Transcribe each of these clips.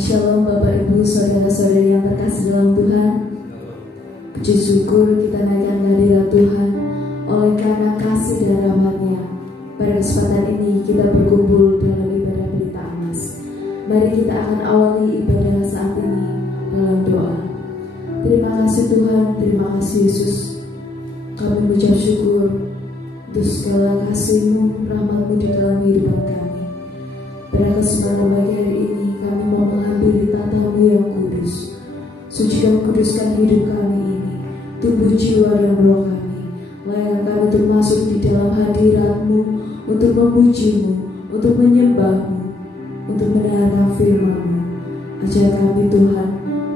Shalom Bapak Ibu Saudara-saudari yang terkasih dalam Tuhan. Puji syukur kita naikkan hadirat Tuhan oleh karena kasih dan rahmat-Nya. Pada kesempatan ini kita berkumpul dalam ibadah Pelita Amas. Mari kita akan awali ibadah saat ini dalam doa. Terima kasih Tuhan, terima kasih Yesus. Kami mengucap syukur untuk segala kasih-Mu, rahmat-Mu di dalam kehidupan kami. Pada kesempatan pagi hari ini kami mau menghampiri tata-Mu yang kudus. Sucikan kuduskan hidup kami ini, tubuh jiwa dan roh kami. Layakkan kami untuk masuk di dalam hadirat-Mu, untuk memuji-Mu, untuk menyembah-Mu, untuk mendengarkan firman-Mu. Ajar kami Tuhan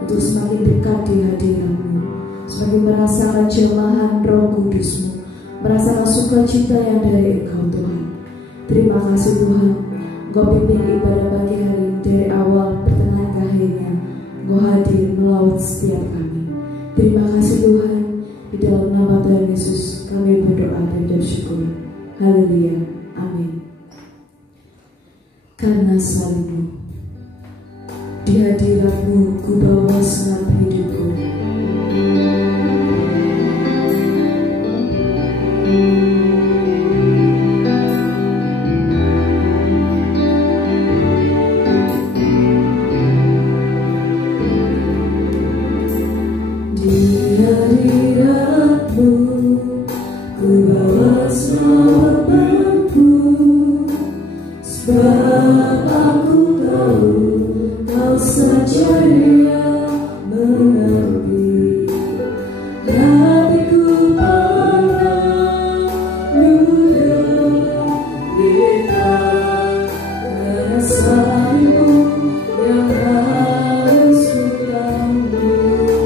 untuk semakin dekat di hadirat-Mu, semakin merasakan jamahan roh kudus-Mu, merasakan sukacita yang dari Engkau Tuhan. Terima kasih Tuhan, Engkau pimpin ibadah pagi hari dari awal pertengahan ke akhirnya. Engkau hadir melawat setiap kami. Terima kasih Tuhan, di dalam nama Tuhan Yesus kami berdoa dan bersyukur. Haleluya, amin. Karena salib-Mu, di hadirat-Mu ku bawa senap hidupku. Sebab aku tahu Kau saja yang mengerti. Hatiku pernah luka karena salib-Mu yang harus ku tanggung.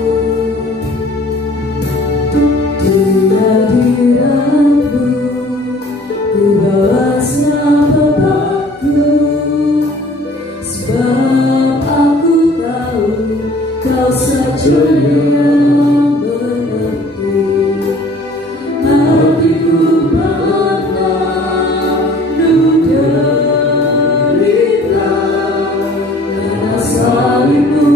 Di hadirat-Mu ku bawa senap bebanku. Sebab aku tahu Kau saja yang mengerti. Hatiku pernah luka karena salib-Mu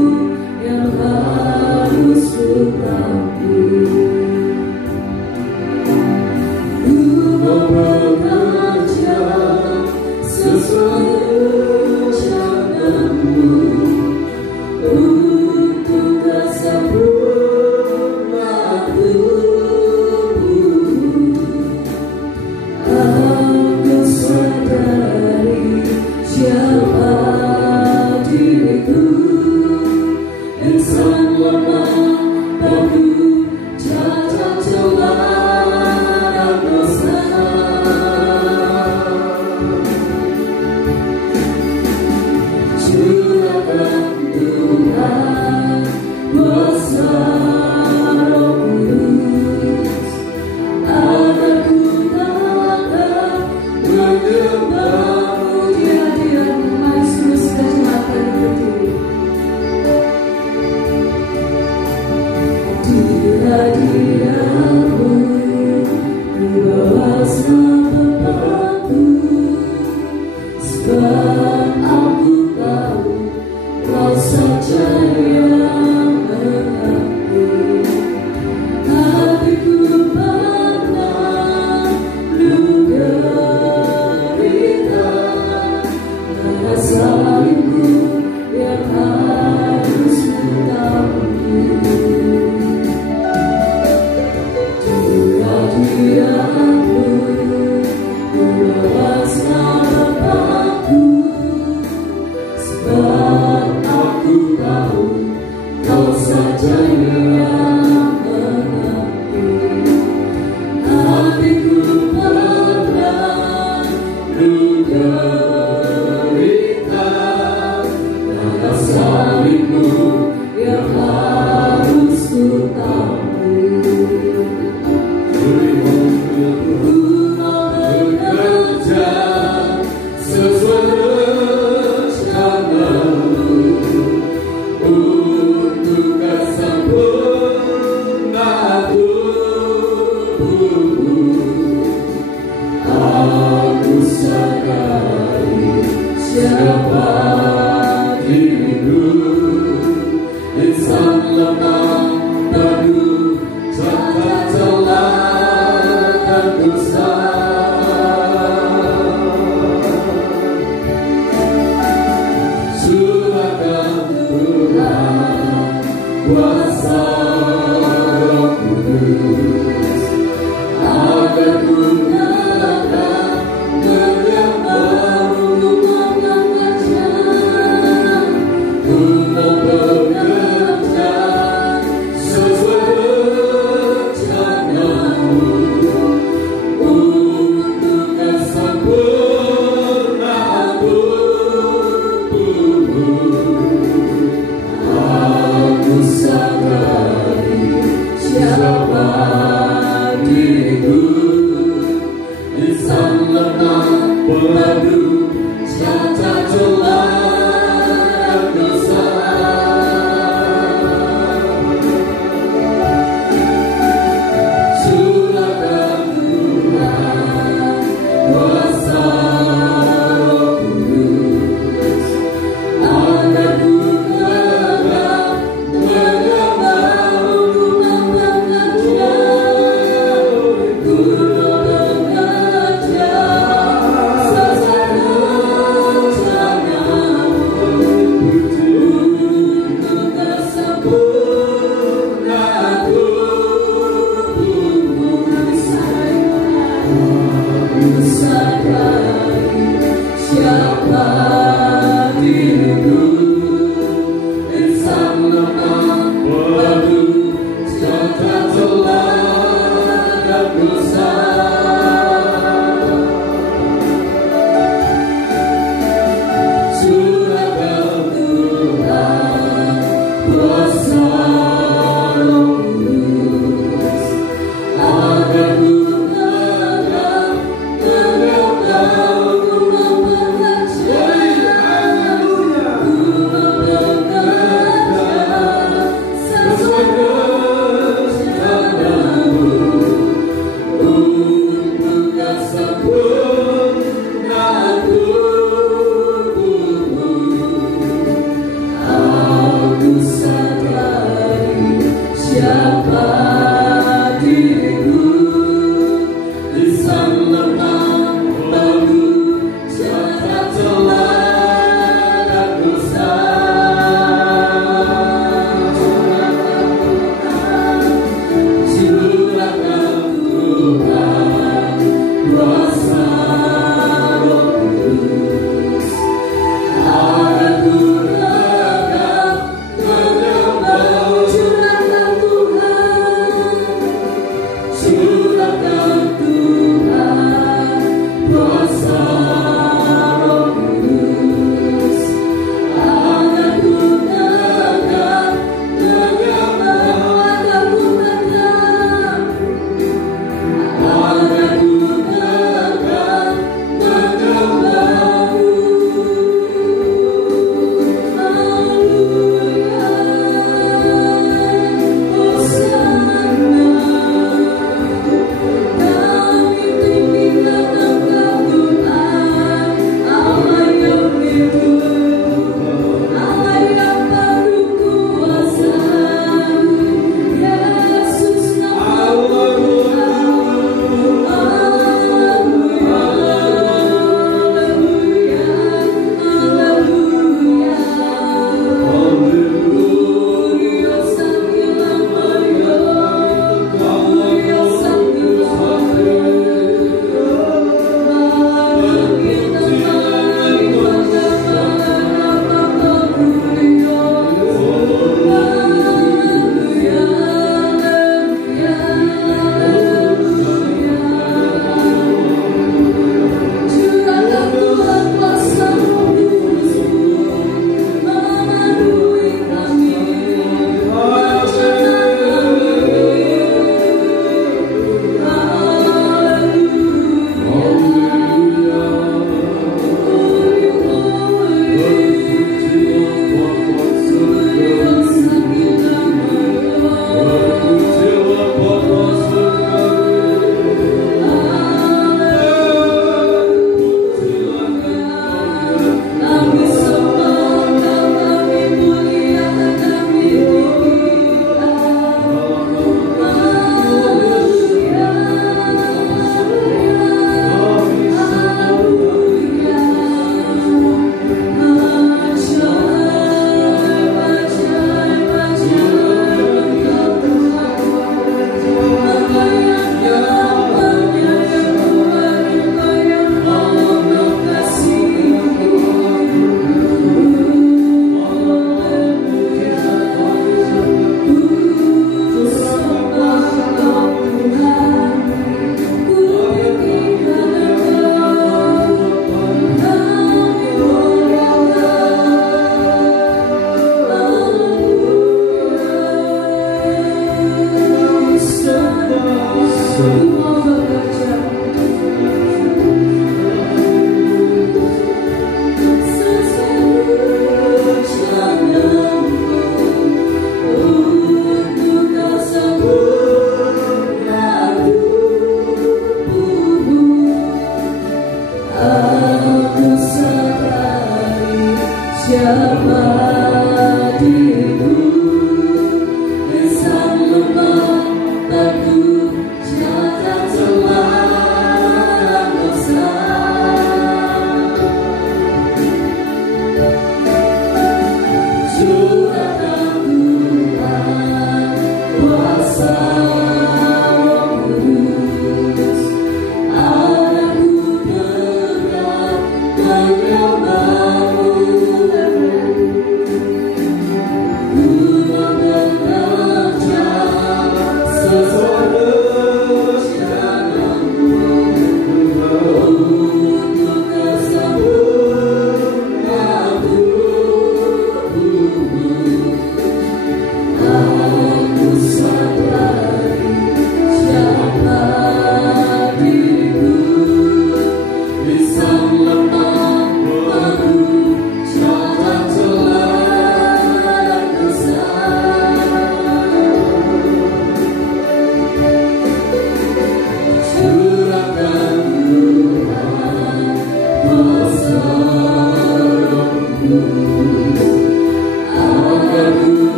yang harus ku tanggung. Ku mau bekerja sesuai rencanaan-Mu untuk kesempurnaan tubuh. Aku sadari siapa diriku, insan lemah, batu, cacat celah dan dosa. Curahkan Tuhan kuasa Roh Kudus, agar ku dapat menyembah-Mu di hadirat-Mu. Mari seluruh sekejap berdiri. Di hadirat-Mu ku bawa senap bebanku. Sebab aku tahu Kau saja yang mengerti. Hatiku pernah luka karena salib-Mu yang harus ku tanggung. Di hadirat-Mu ku bawa senap bebanku. Sebab aku tahu Kau saja yang mengerti. Hatiku pernah luka karena salib-Mu yang harus ku tanggung. Ku mau bekerja sesuai rencana-Mu untuk kesempurnaan tubuh. Aku sadari siapa diriku, kuasa Roh Kudus, agar ku nyatakan yang baru untuk membaca, ku mau bekerja sesuai rencanamu untuk kesempurnaan tubuhmu. Aku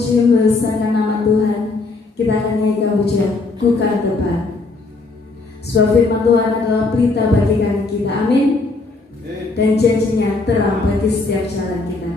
memuji membesarkan nama Tuhan, kita akan nyanyikan pujian Bukan Tepat. Sebab firman Tuhan adalah pelita bagi kaki kita, amin. Dan janjinya terang bagi setiap jalan kita.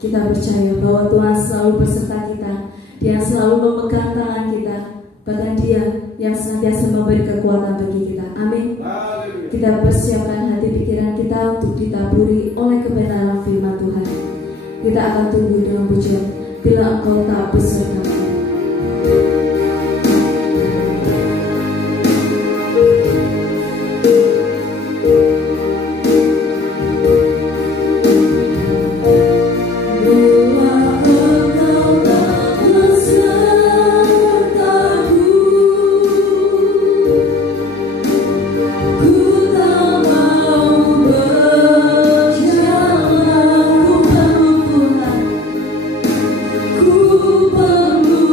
Kita percaya bahwa Tuhan selalu beserta kita. Dia selalu memegang tangan kita. Bahkan Dia yang senantiasa memberi kekuatan bagi kita. Amin. Kita persiapkan hati pikiran kita untuk ditaburi oleh kebenaran firman Tuhan. Kita akan tunggu dengan pujian Bila Engkau Tak Besertaku. Ku perlu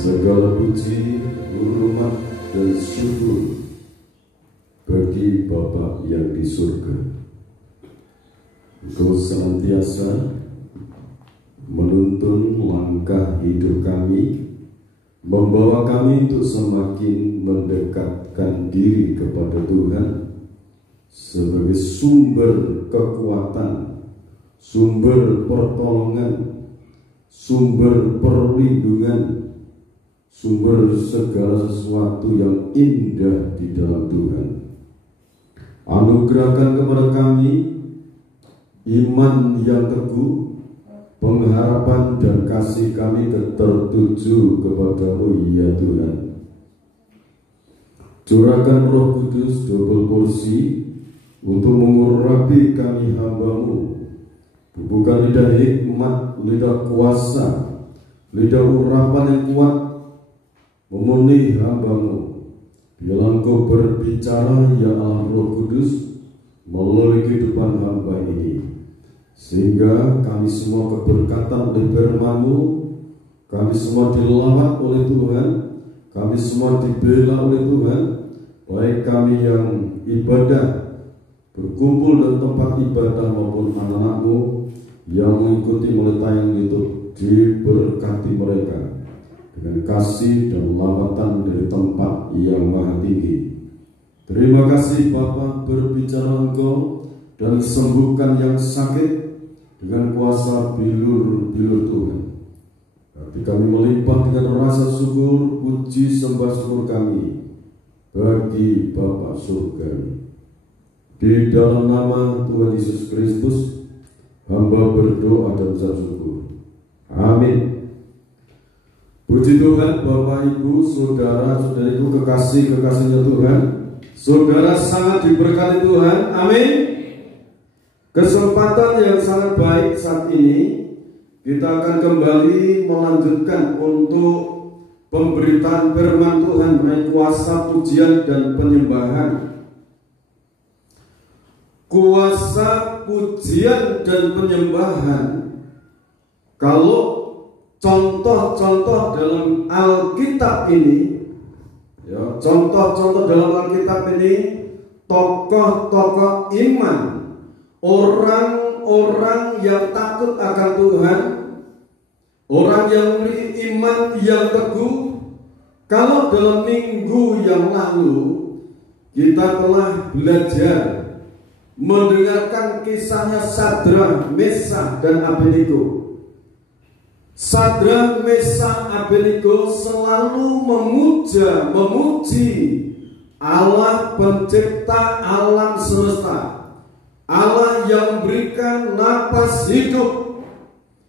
Segala puji, hormat dan syukur bagi Bapa yang di surga. Engkau senantiasa menuntun langkah hidup kami, membawa kami untuk semakin mendekatkan diri kepada Tuhan sebagai sumber kekuatan, sumber pertolongan, sumber perlindungan, sumber segala sesuatu yang indah di dalam Tuhan. Anugerahkan kepada kami iman yang teguh, pengharapan dan kasih kami tertuju kepada-Mu ya Tuhan. Curahkan Roh Kudus double porsi untuk mengurapi kami hamba-Mu. Bukan lidah hikmat, lidah kuasa, lidah urapan yang kuat memenuhi hamba-Mu. Biarlah Engkau berbicara ya Allah Roh Kudus melalui kehidupan hamba ini, sehingga kami semua keberkatan oleh firman-Mu, kami semua dilawat oleh Tuhan, kami semua dibela oleh Tuhan, baik kami yang ibadah berkumpul dalam tempat ibadah maupun anak-anak-Mu yang mengikuti melalui tayangan itu, diberkati mereka dengan kasih dan lawatan dari tempat yang maha tinggi. Terima kasih Bapa, berbicara Engkau dan sembuhkan yang sakit dengan kuasa bilur-bilur Tuhan. Tapi kami melimpah dengan rasa syukur, puji sembah syukur kami bagi Bapa surga. Di dalam nama Tuhan Yesus Kristus, hamba berdoa dan ucap syukur. Amin. Puji Tuhan, Bapak, Ibu, Saudara-saudariku, kekasih-kekasihnya Tuhan. Saudara sangat diberkati Tuhan. Amin. Kesempatan yang sangat baik saat ini, kita akan kembali melanjutkan untuk pemberitaan firman Tuhan mengenai kuasa pujian dan penyembahan. Kuasa pujian dan penyembahan, kalau contoh-contoh dalam Alkitab ini, ya, contoh-contoh dalam Alkitab ini, tokoh-tokoh iman, orang-orang yang takut akan Tuhan, orang yang memiliki iman yang teguh. Kalau dalam minggu yang lalu kita telah belajar mendengarkan kisahnya Sadrak, Mesak, dan Abednego. Sadrak, Mesak, Abednego selalu memuji Allah pencipta alam semesta, Allah yang memberikan napas hidup,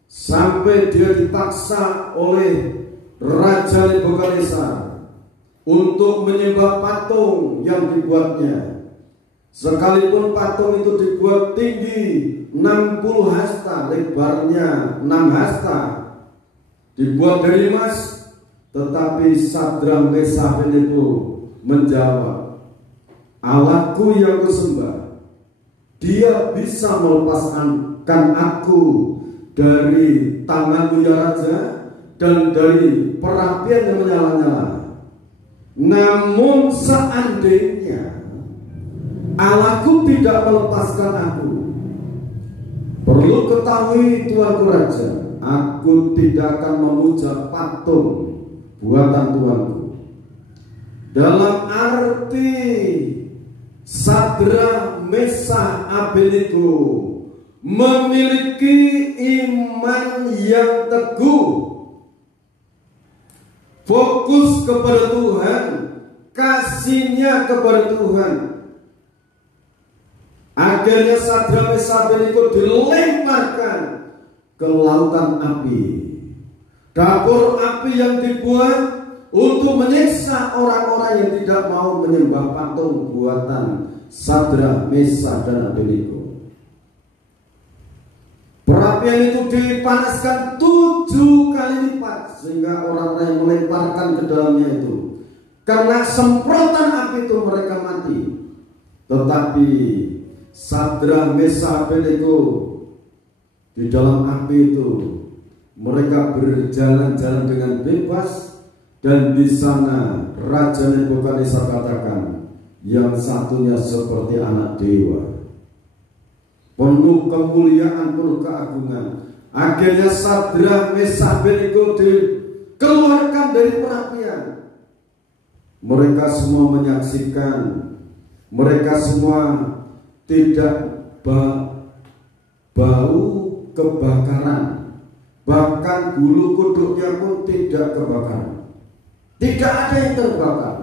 sampai dia dipaksa oleh Raja Nebukadnezar untuk menyembah patung yang dibuatnya. Sekalipun patung itu dibuat tinggi 60 hasta, lebarnya 6 hasta, dibuat dari emas, tetapi Sadrak, Mesak, Abednego menjawab, Allahku yang kusembah, Dia bisa melepaskan aku dari tanganmu ya Raja, dan dari perapian yang menyala-nyala. Namun seandainya Allahku tidak melepaskan aku, perlu ketahui Tuanku Raja, aku tidak akan memuja patung buatan Tuanku. Dalam arti Sadrak, Mesak, Abednego memiliki iman yang teguh, fokus kepada Tuhan, kasihnya kepada Tuhan. Akhirnya Sadrak, Mesak, Abednego dilemparkan ke lautan api, dapur api yang dibuat untuk menyiksa orang-orang yang tidak mau menyembah patung buatan Sadrak, Mesak, dan Abednego. Perapian itu dipanaskan 7 kali lipat, sehingga orang-orang yang melemparkan ke dalamnya itu, karena semprotan api itu mereka mati. Tetapi Sadrak, Mesak, Abednego di dalam api itu mereka berjalan-jalan dengan bebas, dan di sana Raja Nebukadnezar katakan, yang satunya seperti anak dewa, penuh kemuliaan, penuh keagungan. Akhirnya Sadrak, Mesak, Abednego dikeluarkan dari perapian. Mereka semua menyaksikan, mereka semua tidak bau kebakaran, bahkan bulu kuduknya pun tidak kebakaran, tidak ada yang terbakar.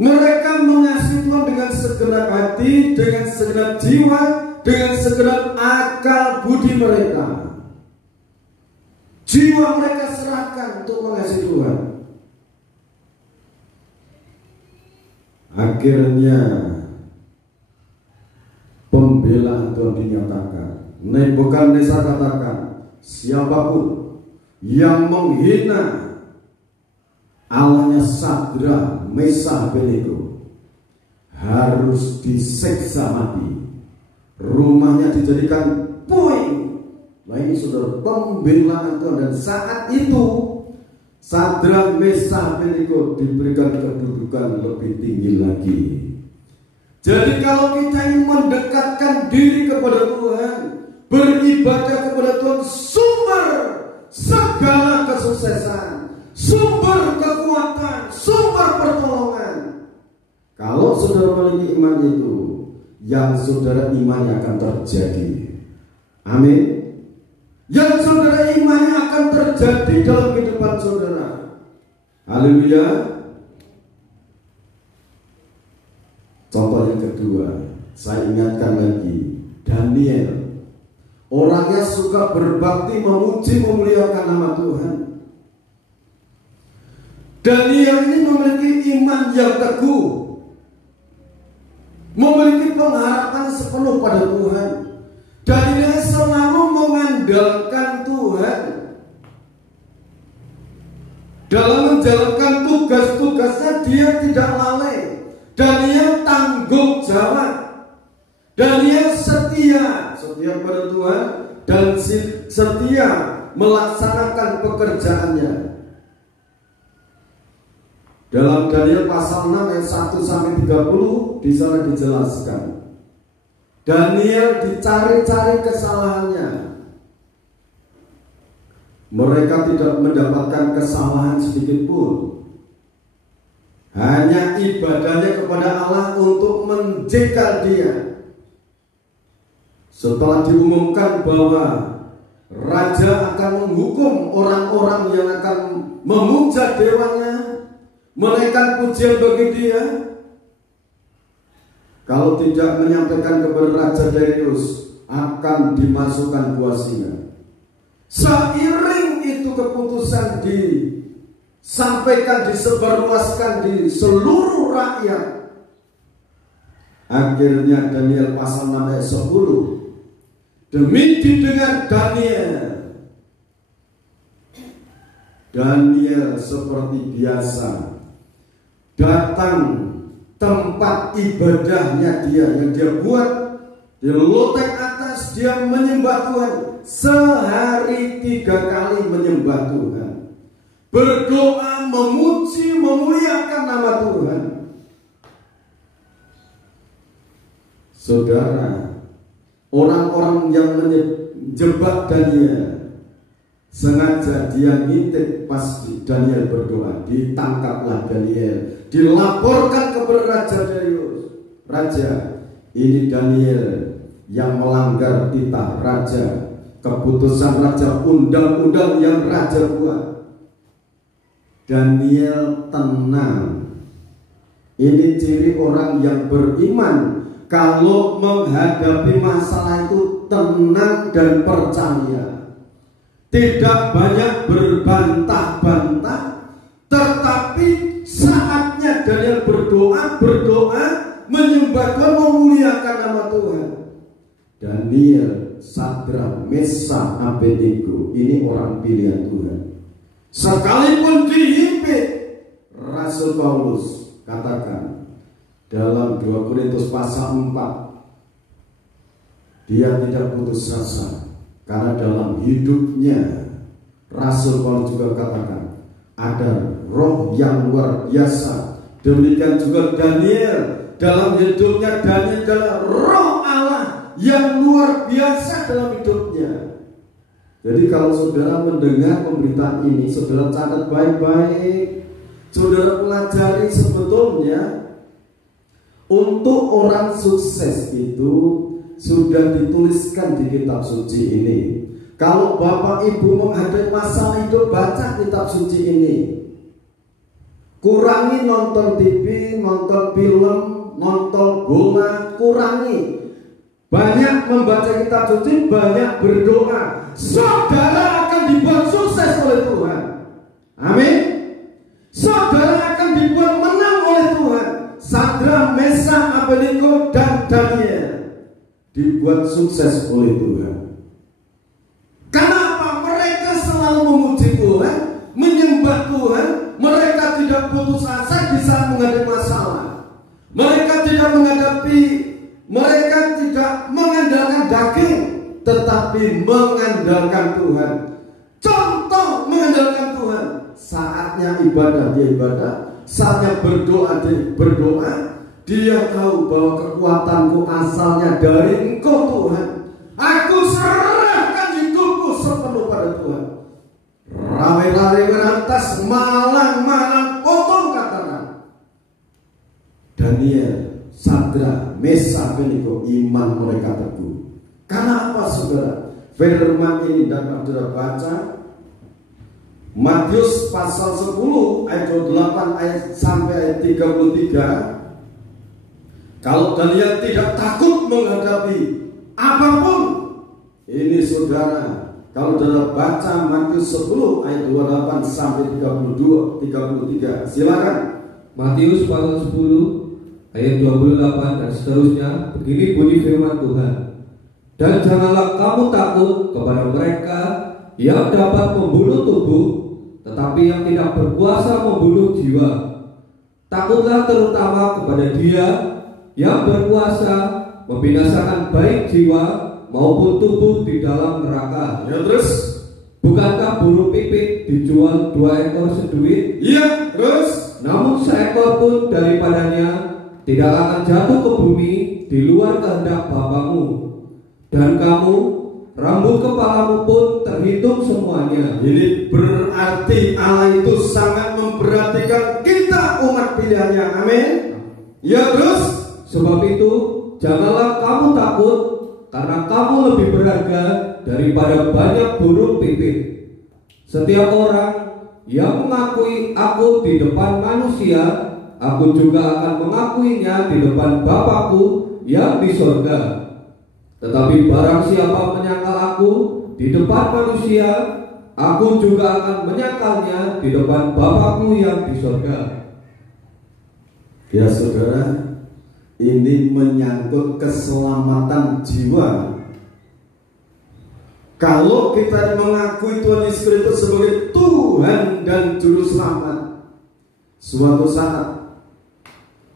Mereka mengasihi Tuhan dengan segenap hati, dengan segenap jiwa, dengan segenap akal budi mereka. Jiwa mereka serahkan untuk mengasihi Tuhan. Akhirnya pembelaan Tuhan dinyatakan. Nebukadnezar katakan, siapapun yang menghina Allahnya Sadrak, Mesakh, Abednego harus disiksa mati, rumahnya dijadikan puing. Nah ini saudara, pembelaan Tuhan. Dan saat itu Sadrak, Mesakh, Abednego diberikan kedudukan lebih tinggi lagi. Jadi kalau kita ingin mendekatkan diri kepada Tuhan, beribadah kepada Tuhan, sumber segala kesuksesan, sumber kekuatan, sumber pertolongan, kalau saudara memiliki iman itu, yang saudara imani akan terjadi. Amin. Yang saudara imani akan terjadi dalam kehidupan saudara. Haleluya. Contoh yang kedua, saya ingatkan lagi, Daniel. Orangnya suka berbakti, memuji, memuliakan nama Tuhan. Daniel ini memiliki iman yang teguh, memiliki pengharapan sepenuh pada Tuhan. Daniel selalu mengandalkan Tuhan dalam menjalankan tugas-tugasnya. Dia tidak lalai. Daniel tanggung jawab. Daniel setia pada Tuhan dan setia melaksanakan pekerjaannya. Dalam Daniel pasal 6 ayat 1 sampai 30 di sana dijelaskan. Daniel dicari-cari kesalahannya. Mereka tidak mendapatkan kesalahan sedikit pun. Hanya ibadahnya kepada Allah untuk menjegal dia. Setelah diumumkan bahwa raja akan menghukum orang-orang yang akan memuja dewanya, menaikkan pujian bagi dia, kalau tidak menyampaikan kepada Raja Darius, akan dimasukkan gua singa. Seiring itu keputusan disampaikan, disebarluaskan di seluruh rakyat. Akhirnya Daniel pasal 6 ayat 10, demi didengar Daniel seperti biasa datang tempat ibadahnya dia yang dia buat di loteng atas. Dia menyembah Tuhan sehari 3 kali, menyembah Tuhan, berdoa, memuji, memuliakan nama Tuhan. Saudara, orang-orang yang menjebak Daniel sengaja dia ngintip pas Daniel berdoa. Ditangkaplah Daniel, dilaporkan kepada Raja Darius. Raja, ini Daniel yang melanggar titah raja, keputusan raja, undang-undang yang raja buat. Daniel tenang. Ini ciri orang yang beriman. Kalau menghadapi masalah itu tenang dan percaya. Tidak banyak berbantah-bantah, tetapi saatnya Daniel berdoa, menyembah Tuhan, memuliakan nama Tuhan. Daniel, Sadrak, Mesakh, Abednego, ini orang pilihan Tuhan. Sekalipun dihimpit, Rasul Paulus katakan dalam 2 Korintus pasal 4, dia tidak putus asa. Karena dalam hidupnya Rasul Paulus juga katakan ada roh yang luar biasa. Demikian juga Daniel, dalam hidupnya Daniel adalah roh Allah yang luar biasa dalam hidupnya. Jadi kalau saudara mendengar pemberitaan ini, saudara catat baik-baik, saudara pelajari. Sebetulnya untuk orang sukses itu sudah dituliskan di kitab suci ini. Kalau Bapak Ibu menghadapi masalah hidup, baca kitab suci ini. Kurangi nonton TV, nonton film, nonton bola, kurangi. Banyak membaca kitab suci, banyak berdoa. Saudara akan dibuat sukses Amin. Saudara akan dibuat menang oleh Tuhan. Sadrak, Mesak, Abednego dan Daniel dibuat sukses oleh Tuhan. Kenapa? Mereka selalu memuji Tuhan, menyembah Tuhan. Mereka tidak putus asa di saat menghadapi masalah. Mereka tidak mengandalkan daging, tetapi mengandalkan Tuhan. Contoh mengandalkan Tuhan. Saatnya ibadah dia ibadah, saatnya berdoa dia berdoa. Dia tahu bahwa kekuatanku asalnya dari Engkau Tuhan. Aku serahkan hidupku sepenuh pada Tuhan. Rame-rame merantas, malang-malang potong katakan. Daniel, Sadrak, Mesak, Abednego, iman mereka teguh. Karena apa saudara? Firman ini dapat saudara baca Matius pasal 10 ayat 28 ayat sampai ayat 33. Kalau Daniel tidak takut menghadapi apapun, ini saudara, kalau saudara baca Matius 10 ayat 28 sampai 33, silakan. Matius pasal 10 ayat 28 dan seterusnya. Begini bunyi firman Tuhan. Dan janganlah kamu takut kepada mereka yang dapat membunuh tubuh, tetapi yang tidak berkuasa membunuh jiwa. Takutlah terutama kepada Dia yang berkuasa membinasakan baik jiwa maupun tubuh di dalam neraka. Ya, terus, bukankah burung pipit dijual 2 ekor seduit? Iya, terus. Namun seekor pun daripadanya tidak akan jatuh ke bumi di luar kehendak Bapamu. Dan kamu, rambut kepalamu pun terhitung semuanya. Ini berarti Allah itu sangat memperhatikan kita umat pilihannya. Amin. Ya, terus. Sebab itu janganlah kamu takut, karena kamu lebih berharga daripada banyak burung pipit. Setiap orang yang mengakui aku di depan manusia, aku juga akan mengakuinya di depan Bapakku yang di surga. Tetapi barang siapa menyangkal aku di depan manusia, aku juga akan menyangkalnya di depan Bapakku yang di surga. Ya saudara, ini menyangkut keselamatan jiwa. Kalau kita mengakui Tuhan Yesus Kristus sebagai Tuhan dan Juru Selamat, suatu saat,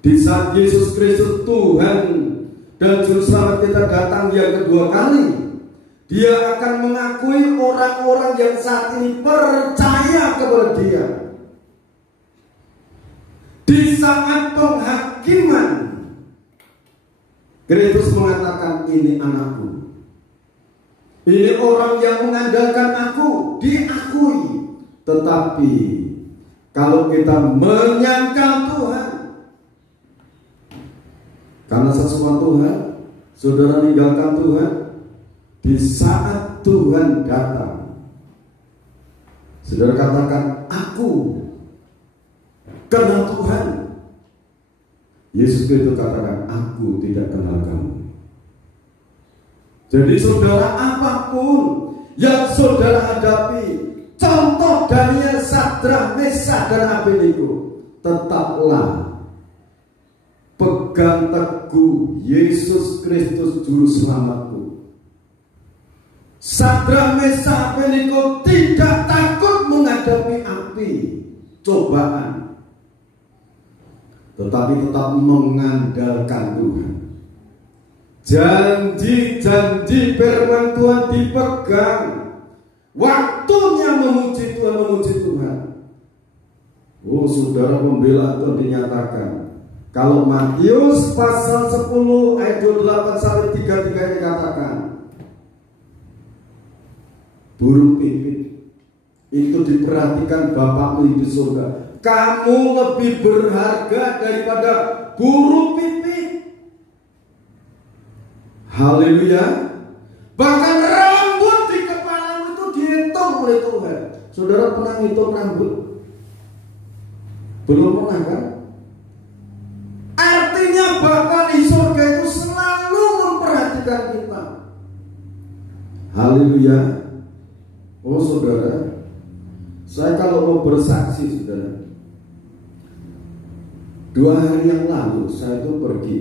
di saat Yesus Kristus Tuhan dan Juru Selamat kita datang yang kedua kali, Dia akan mengakui orang-orang yang saat ini percaya kepada Dia. Di saat penghakiman, Kristus mengatakan, ini anakku, ini orang yang mengandalkan aku, diakui. Tetapi kalau kita menyangkal Tuhan, karena sesuatu Tuhan, saudara meninggalkan Tuhan, di saat Tuhan datang, saudara katakan, aku kenal Tuhan. Yesus Kristus katakan, aku tidak kenal kamu. Jadi saudara, apapun yang saudara hadapi, contoh Daniel, Sadrak, Mesak dan Abednego, tetaplah pegang teguh Yesus Kristus Juru Selamatku. Sadrak, Mesak, Abednego tidak takut menghadapi api, cobaan, tetapi tetap mengandalkan Tuhan. Janji-janji firman Tuhan dipegang. Waktunya memuji Tuhan, memuji Tuhan. Oh saudara, pembelaan Tuhan dinyatakan. Kalau Matius pasal 10 ayat 28 sampai 33 ini katakan, burung pipit itu diperhatikan Bapakmu di surga. Kamu lebih berharga daripada burung pipit. Haleluya. Bahkan rambut di kepalamu itu dihitung oleh Tuhan. Saudara pernah hitung rambut? Belum pernah kan? Artinya Bapa di surga itu selalu memperhatikan kita. Haleluya. Oh saudara, Saya kalau mau bersaksi, saudara, 2 hari yang lalu saya itu pergi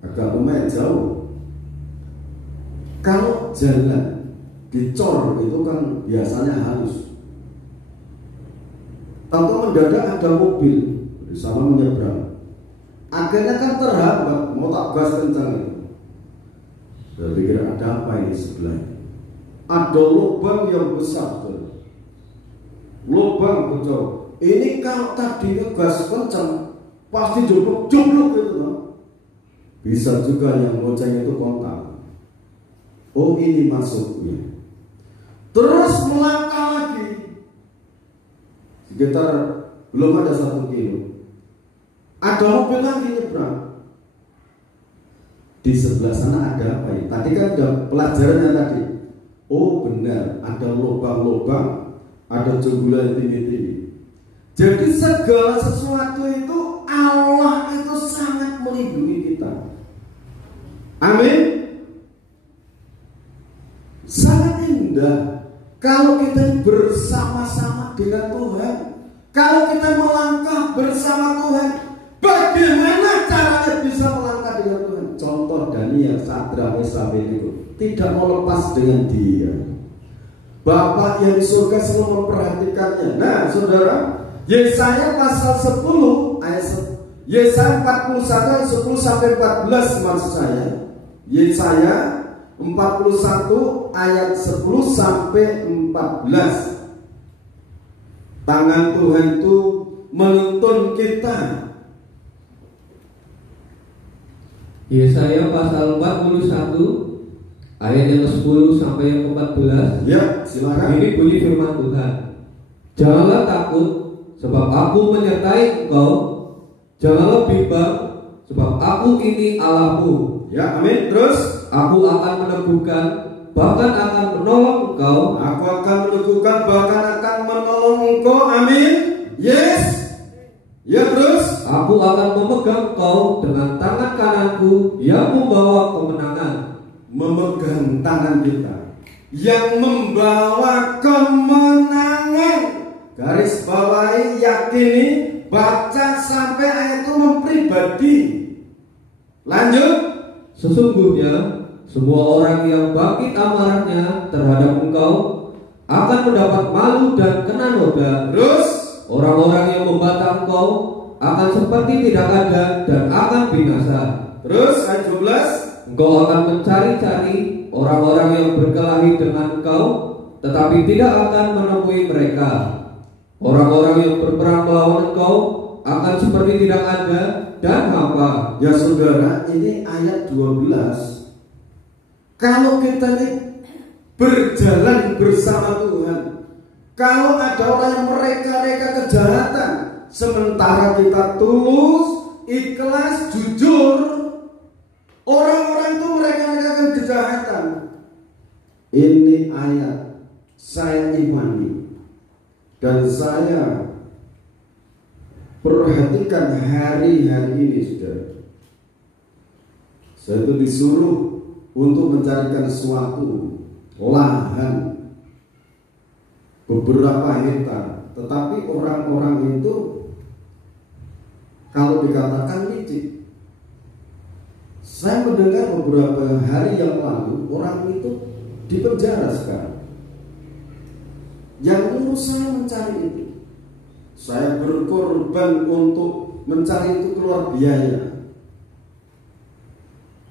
agak lumayan jauh. Kalau jalan dicor itu kan biasanya halus. Tahu mendadak ada mobil di sana menyeberang. Akhirnya kan terhambat, mau tak gas kencang itu. Saya pikir ada apa ini sebelah? Ada lubang yang besar, lubang bocor. Ini kalau tadi gas kencang pasti jumluk gitu, bisa juga yang boceng itu kontak. Oh, ini masuknya. Terus melangkah lagi sekitar belum ada 1 kilo. Ada mobil lagi nyebrang. Di sebelah sana ada apa ya? Tadi kan ada pelajarannya tadi. Oh benar, ada lubang-lubang, ada jembulan tinggi-tinggi. Jadi segala sesuatu itu Allah itu sangat melindungi kita. Amin. Sangat indah kalau kita bersama-sama dengan Tuhan. Kalau kita melangkah bersama Tuhan, bagaimana caranya bisa melangkah dengan Tuhan? Contoh Daniel, Sadrak, Meshach, Abednego tidak mau lepas dengan dia. Bapak yang di surga selalu memperhatikannya. Nah, saudara, Yesaya pasal 10 ayat Yesaya 41 ayat 10 sampai 14 maksud saya. Yesaya 41 ayat 10 sampai 14. Tangan Tuhan itu menuntun kita. Yesaya pasal 41 ayat yang 10 sampai yang 14. Ya, silakan. Ini bunyi firman Tuhan. Janganlah takut, sebab aku menyertai engkau. Janganlah bimbang, sebab aku ini Allahmu. Ya, amin. Terus, aku akan meneguhkan, bahkan akan menolong engkau. Aku akan meneguhkan, bahkan akan menolong engkau. Amin. Yes. Ya, terus, aku akan memegang engkau dengan tangan kananku yang membawa kemenangan. Memegang tangan kita yang membawa kemenangan. Garis bawahi, yakini, baca sampai ayat itu mempribadi. Lanjut. Sesungguhnya semua orang yang bangkit amarahnya terhadap engkau akan mendapat malu dan kena noda. Terus, orang-orang yang membantah engkau akan seperti tidak ada dan akan binasa. Terus ayat 12, engkau akan mencari-cari orang-orang yang berkelahi dengan engkau, tetapi tidak akan menemui mereka. Orang-orang yang berperang melawan engkau akan seperti tidak ada dan hampa. Ya saudara, ini ayat 12. Kalau kita ini berjalan bersama Tuhan, kalau ada orang yang mereka kejahatan, sementara kita tulus, ikhlas, jujur, orang-orang itu mereka kejahatan. Ini ayat saya imani dan saya perhatikan hari-hari ini, saudara. Saya itu disuruh untuk mencarikan suatu lahan beberapa hektar, tetapi orang-orang itu kalau dikatakan licik. Saya mendengar beberapa hari yang lalu orang itu di penjara sekarang. Yang menurut saya mencari itu, saya berkorban untuk mencari itu keluar biaya.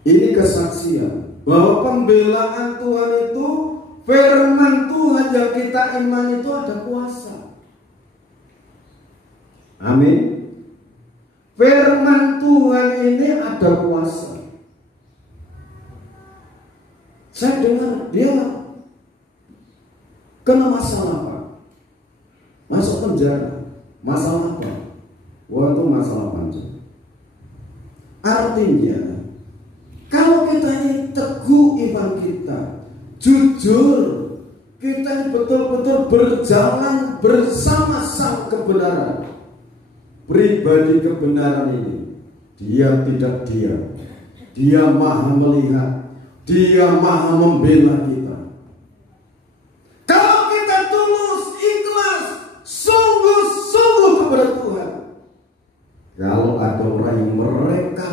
Ini kesaksian bahwa pembelaan Tuhan itu, firman Tuhan yang kita imani itu ada kuasa. Amin. Firman Tuhan ini ada kuasa. Saya dengar dia kena masalah apa? Masuk penjara. Masalah apa? Wah, itu masalah panjang. Artinya, kalau kita ini teguh iman kita, jujur, kita betul-betul berjalan bersama sang kebenaran, pribadi kebenaran ini, dia tidak diam, dia maha melihat, dia maha membela kita.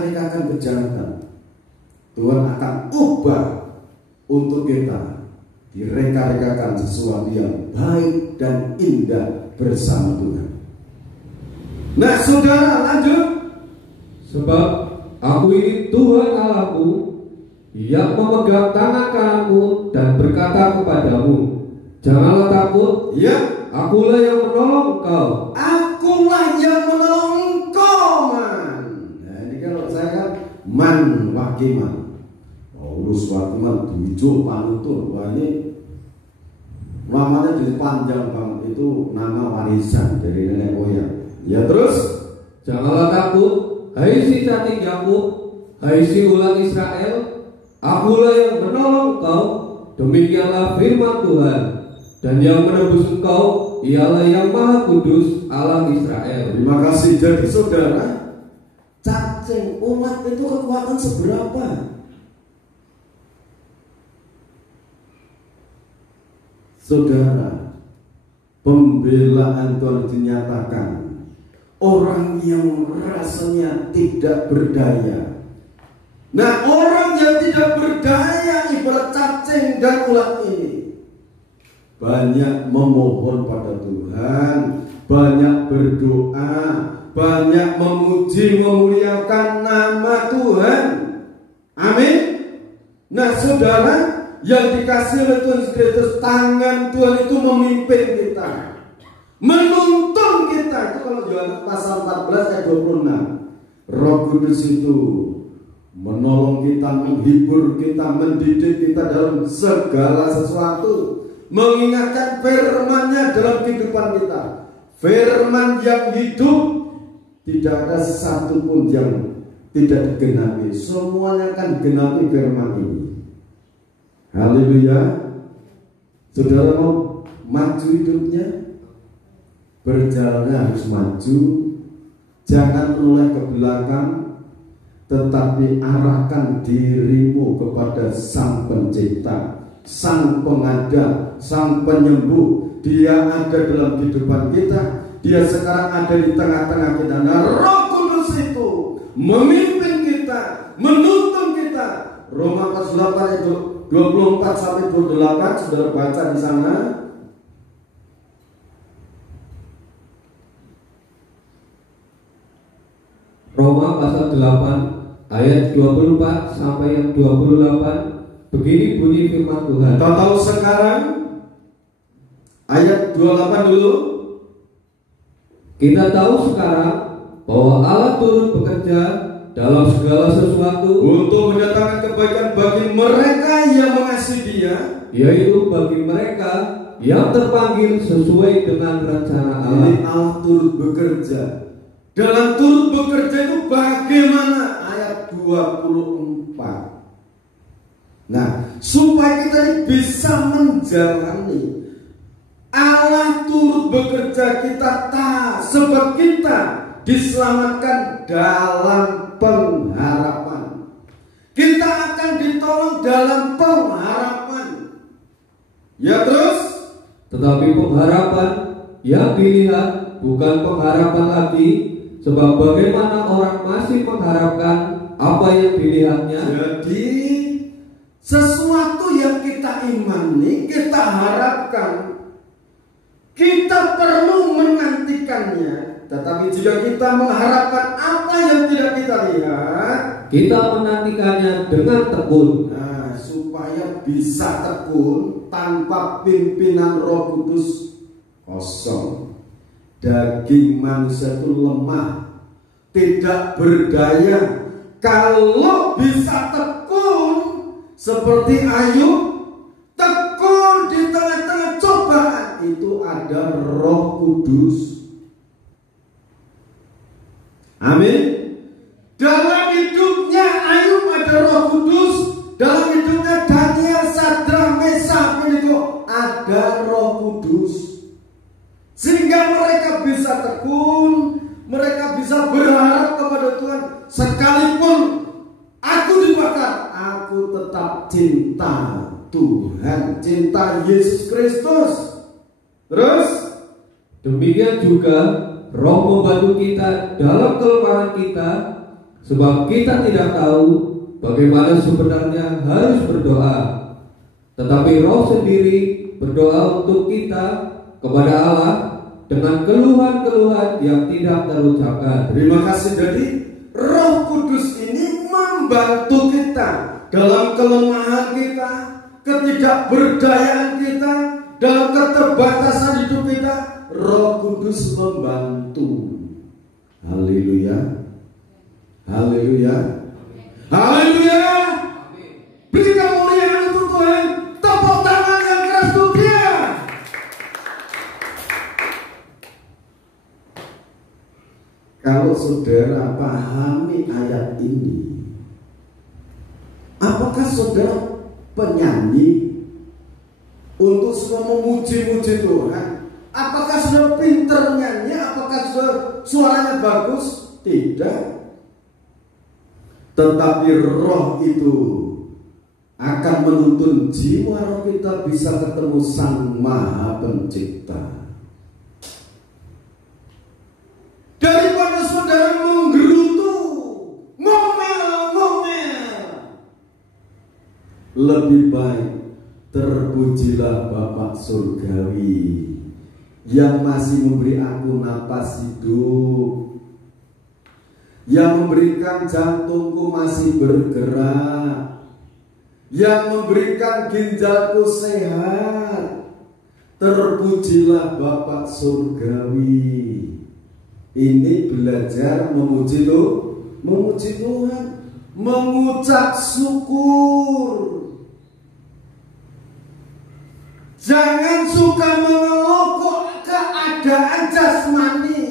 mereka-rekakan kejahatan, Tuhan akan ubah untuk kita direka-rekakan sesuatu yang baik dan indah bersama Tuhan. Nah saudara, lanjut. Sebab aku ini Tuhan Allahmu yang memegang tangan kananmu dan berkata kepadamu, janganlah takut, Ya, akulah yang menolong engkau. akulah yang menolong engkau, man. Nah ini kalau saya kan man wakiman, Paulus wakiman tujuh panutur. Wah ini namanya jadi panjang banget, itu nama warisan dari nenek moyang. Ya terus, Janganlah takut, hai si cacing Yakub, hai si ulat Israel, akulah yang menolong engkau. Demikianlah firman Tuhan. Dan yang menebus engkau ialah yang Maha Kudus, Allah Israel. terima kasih. Jadi saudara, cacing umat itu kekuatan seberapa? Saudara, pembelaan Tuhan dinyatakan orang yang rasanya tidak berdaya. Nah, orang yang tidak berdaya ibarat cacing dan ulat ini banyak memohon pada Tuhan, banyak berdoa, banyak memuji memuliakan nama Tuhan. Amin. Nah saudara, yang dikasih oleh Tuhan Kristus, tangan Tuhan itu memimpin kita, menuntun kita. Itu kalau Yohanes pasal 14 ayat 26. Roh Kudus itu menolong kita, menghibur kita, mendidik kita dalam segala sesuatu, mengingatkan firman-Nya dalam kehidupan kita. Firman yang hidup, tidak ada satupun yang tidak digenapi. Semuanya akan genapi firman ini. Haleluya. Saudara mau maju hidupnya, berjalannya harus maju. Jangan menoleh ke belakang, tetapi arahkan dirimu kepada Sang Pencipta, Sang Pengadil, Sang Penyembuh. Dia ada dalam kehidupan kita. Dia sekarang ada di tengah-tengah kita. Nah, Roh Kudus itu memimpin kita, menuntun kita. Roma pasal 8 itu 24 sampai 28, saudara baca di sana. Roma pasal 8 ayat 24 sampai yang 28. Begini bunyi firman Tuhan. Kita tahu sekarang ayat 28 dulu. Kita tahu sekarang bahwa Allah turut bekerja dalam segala sesuatu untuk mendatangkan kebaikan bagi mereka yang mengasihi Dia, yaitu bagi mereka yang terpanggil sesuai dengan rencana Allah. Ini Allah turut bekerja. Dalam turut bekerja itu bagaimana? Ayat 24. Nah, supaya kita ini bisa menjalani, Allah turut bekerja, kita tahu sebab kita diselamatkan dalam pengharapan. Kita akan ditolong dalam pengharapan. Ya terus, Tetapi pengharapan yang dilihat bukan pengharapan lagi, sebab bagaimana orang masih mengharapkan apa yang dilihatnya. jadi sesuatu yang kita imani, kita harapkan, kita perlu menantikannya. Tetapi jika kita mengharapkan apa yang tidak kita lihat, Kita menantikannya dengan tekun. nah, supaya bisa tekun tanpa pimpinan Roh Kudus kosong. Daging manusia itu lemah, tidak berdaya. Kalau bisa tekun seperti Ayub, tekun di tengah-tengah cobaan, itu ada Roh Kudus. Amin. Dalam hidupnya Ayub ada Roh Kudus. Dalam hidupnya Daniel, Sadrak, Mesak, Abednego ada Roh Kudus. Sehingga mereka bisa tekun, mereka bisa berharap kepada Tuhan. Sekalipun aku dibakar, aku tetap cinta Tuhan, cinta Yesus Kristus. Terus, Demikian juga Roh membantu kita dalam kelemahan kita, sebab kita tidak tahu bagaimana sebenarnya harus berdoa. Tetapi Roh sendiri berdoa untuk kita kepada Allah dengan keluhan-keluhan yang tidak terucapkan. Terima kasih. Jadi Roh Kudus ini membantu kita dalam kelemahan kita, ketidakberdayaan kita, dalam keterbatasan hidup kita. Roh Kudus membantu. Haleluya. Haleluya. Haleluya. Beri kemuliaan untuk Tuhan. Tepuk tangan yang keras untuk Dia. Kalau saudara pahami ayat ini, apakah saudara penyanyi untuk semua memuji-muji Tuhan? Apakah saudara pintar nyanyi? Apakah saudara suaranya bagus? Tidak. Tetapi Roh itu akan menuntun jiwa roh kita bisa ketemu Sang Maha Pencipta. Daripada saudara menggerutu, ngomel-ngomel, lebih baik terpujilah Bapa Surgawi yang masih memberi aku napas hidup, yang memberikan jantungku masih bergerak, yang memberikan ginjalku sehat. Terpujilah Bapa Surgawi. Ini belajar memuji Tuhan, mengucap syukur. Jangan suka mengeluh keadaan jasmani.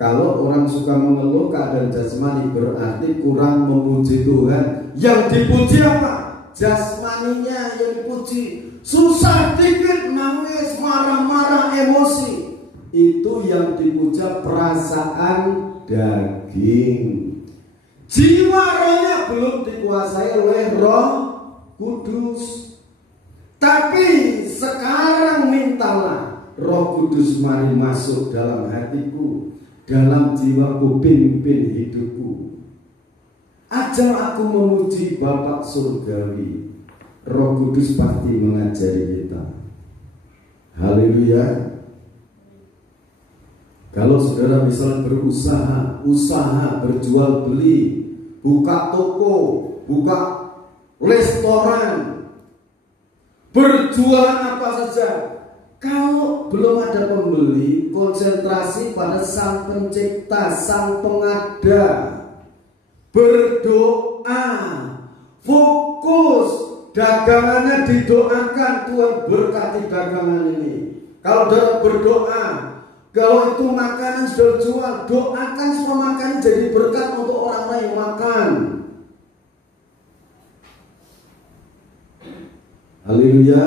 Kalau orang suka mengeluh keadaan jasmani, berarti kurang memuji Tuhan. Yang dipuji apa? Jasmaninya yang dipuji. Susah dikit, nangis, marah-marah, emosi. Itu yang dipuja perasaan daging. Jiwa rohnya belum dikuasai oleh Roh Kudus. Tapi sekarang mintalah Roh Kudus mari masuk dalam hatiku, dalam jiwaku, pimpin hidupku. Ajar aku memuji Bapa Surgawi. Roh Kudus pasti mengajari kita. Haleluya. Kalau saudara misalnya usaha berjual beli, buka toko, buka restoran, berjualan apa saja, kalau belum ada pembeli, konsentrasi pada Sang Pencipta, Sang Pengada, berdoa, fokus, dagangannya didoakan, Tuhan berkati dagangan ini. Kalau saudara berdoa, kalau itu makanan sudah jual, doakan semua makanan jadi berkat untuk orang-orang yang makan. Haleluya.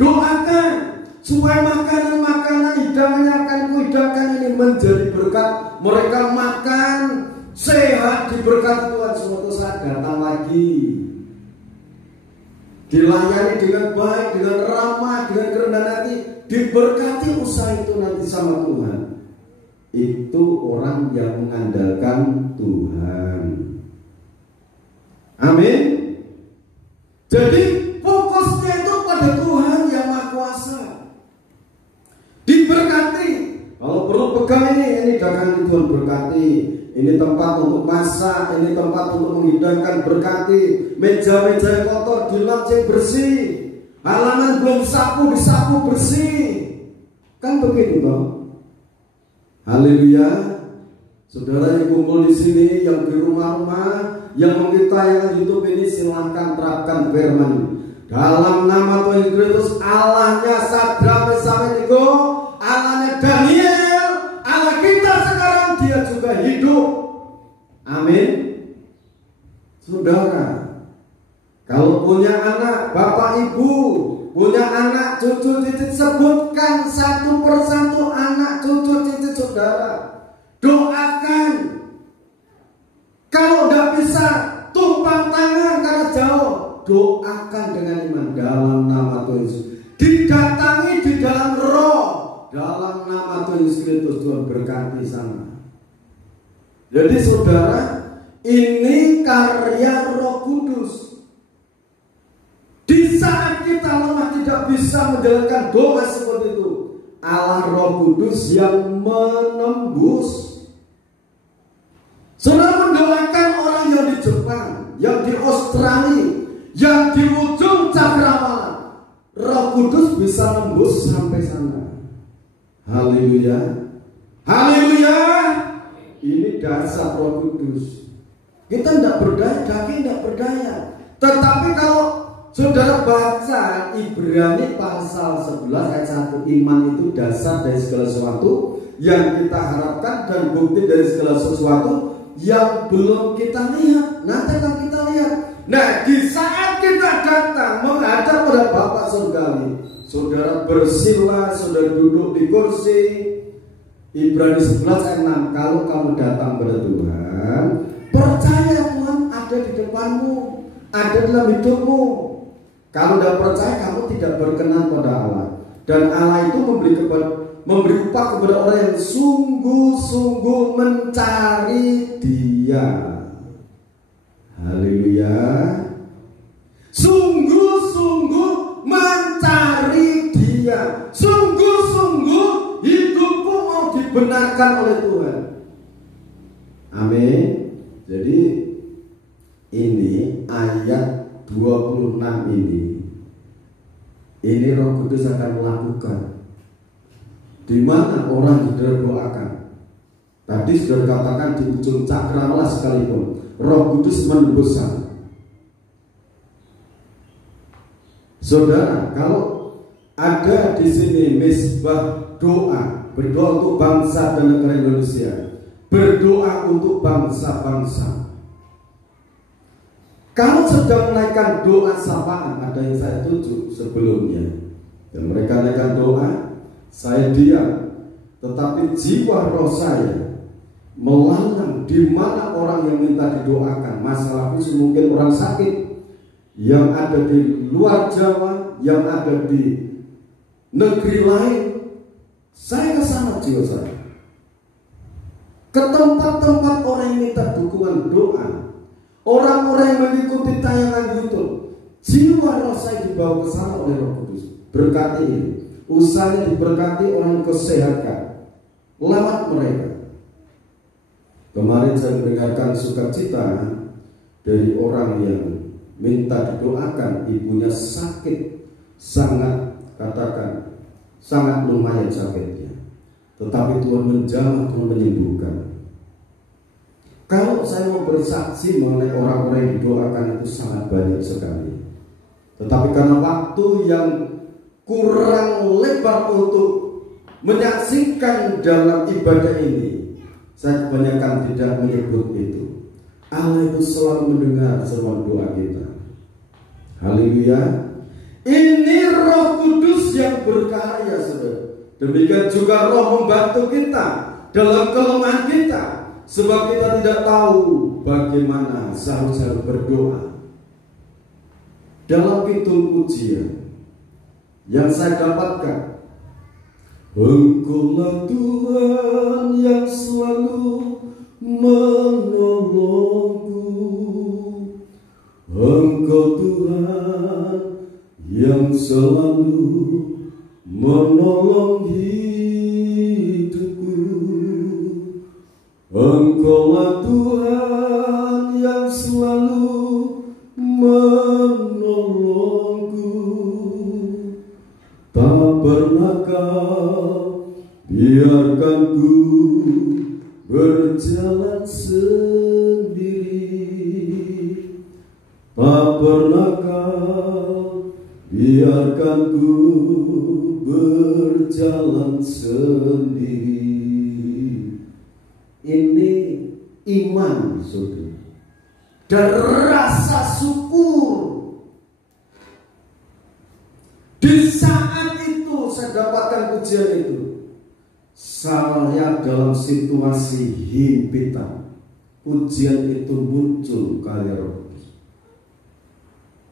Doakan supaya makanan-makanan hidangannya akan kuhidangkan ini menjadi berkat. Mereka makan sehat, diberkati Tuhan. Suatu saat datang lagi, dilayani dengan baik, dengan ramah, dengan kerendahan hati, diberkati usaha itu nanti sama Tuhan. Itu orang yang mengandalkan Tuhan. Amin. Jadi fokusnya itu pada Tuhan yang Maha Kuasa. Diberkati. Kalau perlu pegang ini dagangan Tuhan berkati. Ini tempat untuk masak, ini tempat untuk menghidangkan, berkati. Meja-meja yang kotor dilap bersih. Halaman belum disapu bersih. Kan begitu toh? Haleluya. Saudara yang kumpul di sini, yang di rumah-rumah, yang mengikuti YouTube ini, silahkan terapkan firman. Dalam nama Tuhan Yesus, Allahnya Sadrak, Mesak, Abednego, Allahnya Daniel, Allah kita sekarang, Dia juga hidup. Amin. Saudara, kalau punya anak, bapak ibu, punya anak, cucu cicit, sebutkan satu persatu anak, cucu cicit saudara. Doakan. Kalau tidak bisa, tumpang tangan karena jauh. Doakan dengan iman dalam nama Tuhan Yesus. Didatangi di dalam roh, dalam nama Tuhan Yesus Kristus. Tuhan berkati sana. Jadi saudara, ini karya Roh Kudus. Di saat kita lemah tidak bisa menjalankan doa seperti itu, Allah Roh Kudus yang menembus. Saudara mendoakan orang yang di Jepang, yang di Australia, yang di ujung cakrawala, Roh Kudus bisa nembus sampai sana. Haleluya. Haleluya. Ini dasar Roh Kudus. Kita tidak berdaya, daging tidak berdaya. Tetapi kalau saudara baca Ibrani pasal 11 ayat 1, iman itu dasar dari segala sesuatu yang kita harapkan dan bukti dari segala sesuatu yang belum kita lihat. Nanti akan kita lihat. Nah, di saat kita datang menghadap pada Bapa surgawi, saudara bersila, saudara duduk di kursi. Ibrani 11 ayat 6, kalau kamu datang pada Tuhan, percaya Tuhan ada di depanmu, ada dalam hidupmu. Kalau tidak percaya, kamu tidak berkenan pada Allah. Dan Allah itu memberi upah kepada orang yang sungguh-sungguh mencari Dia. Haleluya. Sungguh-sungguh mencari Dia. Sungguh-sungguh hidupmu mau dibenarkan oleh Tuhan. Amin. Jadi ini ayat 26 ini Roh Kudus akan melakukan. Di mana orang sudah doakan. Tadi sudah dikatakan di ujung cakrawala sekalipun, Roh Kudus menembus sana. Saudara, kalau ada di sini misbah doa, berdoa untuk bangsa dan negara Indonesia, berdoa untuk bangsa-bangsa. Kalau sedang menaikkan doa sapaan, ada yang saya tuju sebelumnya, dan mereka naikkan doa, saya diam, tetapi jiwa roh saya melalang di mana orang yang minta didoakan. Masalah khusus mungkin orang sakit yang ada di luar Jawa, yang ada di negeri lain. Saya ke sana jiwa saya, ke tempat-tempat orang yang minta dukungan doa. Orang-orang yang mengikuti tayangan YouTube, jiwa roh saya dibawa ke sana oleh Roh Kudus. Berkati ini, usahanya diberkati, orang kesehatan lewat mereka. Kemarin saya mendengarkan sukacita dari orang yang minta didoakan, ibunya sakit, sangat lumayan sakitnya, tetapi Tuhan menjamah, Tuhan menyembuhkan. Kalau saya mau bersaksi mengenai orang-orang yang didoakan itu sangat banyak sekali. Tetapi karena waktu yang kurang lebar untuk menyaksikan dalam ibadah ini, saya kebanyakan tidak menyebut itu. Allah itu selalu mendengar semua doa kita. Haleluya. Ini Roh Kudus yang berkarya, saudara. Demikian juga Roh membantu kita dalam kelemahan kita. Sebab kita tidak tahu bagaimana seharusnya berdoa. Dalam pintu pujian yang saya dapatkan, Engkaulah Tuhan yang selalu menolongku, Engkau Tuhan yang selalu menolong hidupku. Engkaulah Tuhan yang selalu menolongku. Tak pernah Kau biarkan ku berjalan sendiri. Tak pernah Kau biarkan ku berjalan sendiri. Ini iman, saudara, dan rasa syukur. Di saat itu saya dapatkan pujian itu. Saya dalam situasi himpitan, pujian itu muncul karya Roh.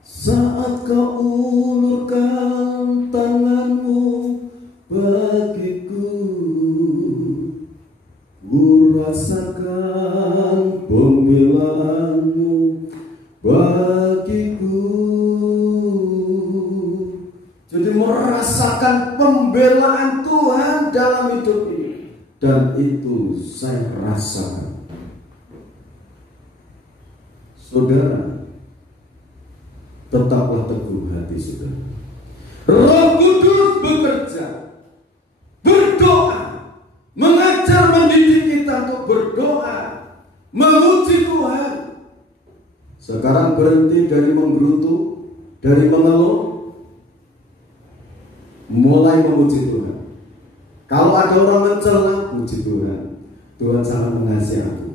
Saat Kau ulurkan tanganmu bagiku, ku rasakan merasakan pembelaan Tuhan dalam hidup ini. Dan itu saya rasakan. Saudara, tetaplah teguh hati saudara. Roh Kudus bekerja, berdoa, mengajar mendidik kita untuk berdoa, memuji Tuhan. Sekarang berhenti dari menggerutu, dari mengeluh, mulai memuji Tuhan. Kalau ada orang mencela, puji Tuhan. Tuhan sangat mengasihi aku.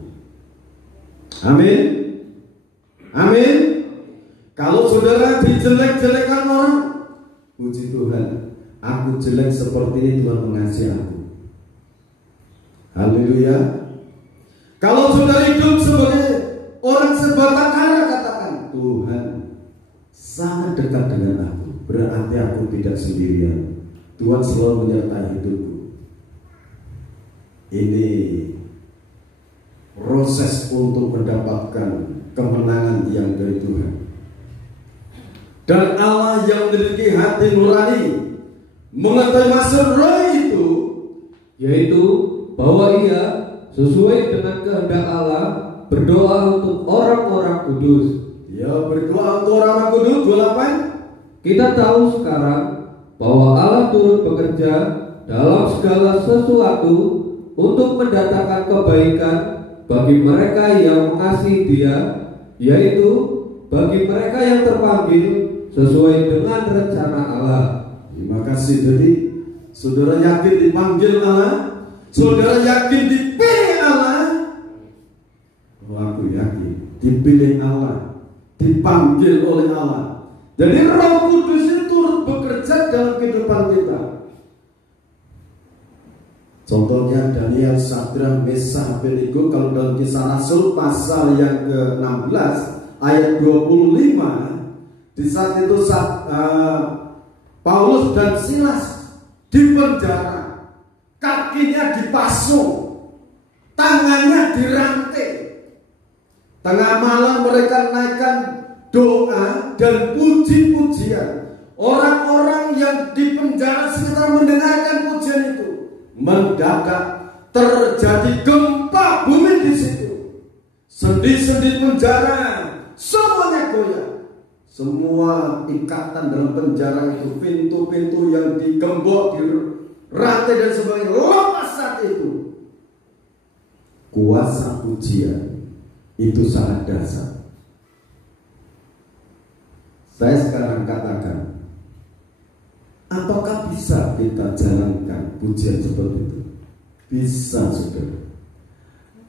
Amin. Amin. Kalau saudara dijelek-jelekan orang, puji Tuhan, aku jelek seperti ini, Tuhan mengasihi aku. Haleluya. Kalau saudara hidup sebagai orang sebatang kara, katakan, Tuhan sangat dekat dengan aku, berarti aku tidak sendirian. Tuhan selalu menyertai hidupku. Ini proses untuk mendapatkan kemenangan yang dari Tuhan. Dan Allah yang memiliki hati nurani mengetahui maksud roh itu, yaitu bahwa ia sesuai dengan kehendak Allah berdoa untuk orang-orang kudus. Ya, berdoa untuk orang-orang kudus. 28. Kita tahu sekarang bahwa Allah turut bekerja dalam segala sesuatu untuk mendatangkan kebaikan bagi mereka yang mengasihi Dia, yaitu bagi mereka yang terpanggil sesuai dengan rencana Allah. Terima kasih. Jadi saudara yakin dipanggil Allah, saudara yakin dipilih Allah. Oh, aku yakin dipilih Allah, dipanggil oleh Allah. Jadi Roh Kudus itu turut bekerja dalam kehidupan kita. Contohnya Daniel, Sadrak, Meshach, Abednego. Kalau dalam Kisah Rasul pasal yang ke-16 ayat 25, di saat itu Paulus dan Silas di penjara, kakinya dipasung, tangannya dirantai. Tengah malam mereka naikkan doa dan puji-pujian. Orang-orang yang di penjara sekitar mendengarkan pujian itu. Mendadak terjadi gempa bumi di situ. Sendi-sendi penjara semuanya goyah. Semua ikatan dalam penjara itu, pintu-pintu yang digembok, dirantai dan sebagainya, lepas saat itu. Kuasa pujian itu sangat dasar. Saya sekarang katakan, apakah bisa kita jalankan pujian seperti itu? Bisa, saudara.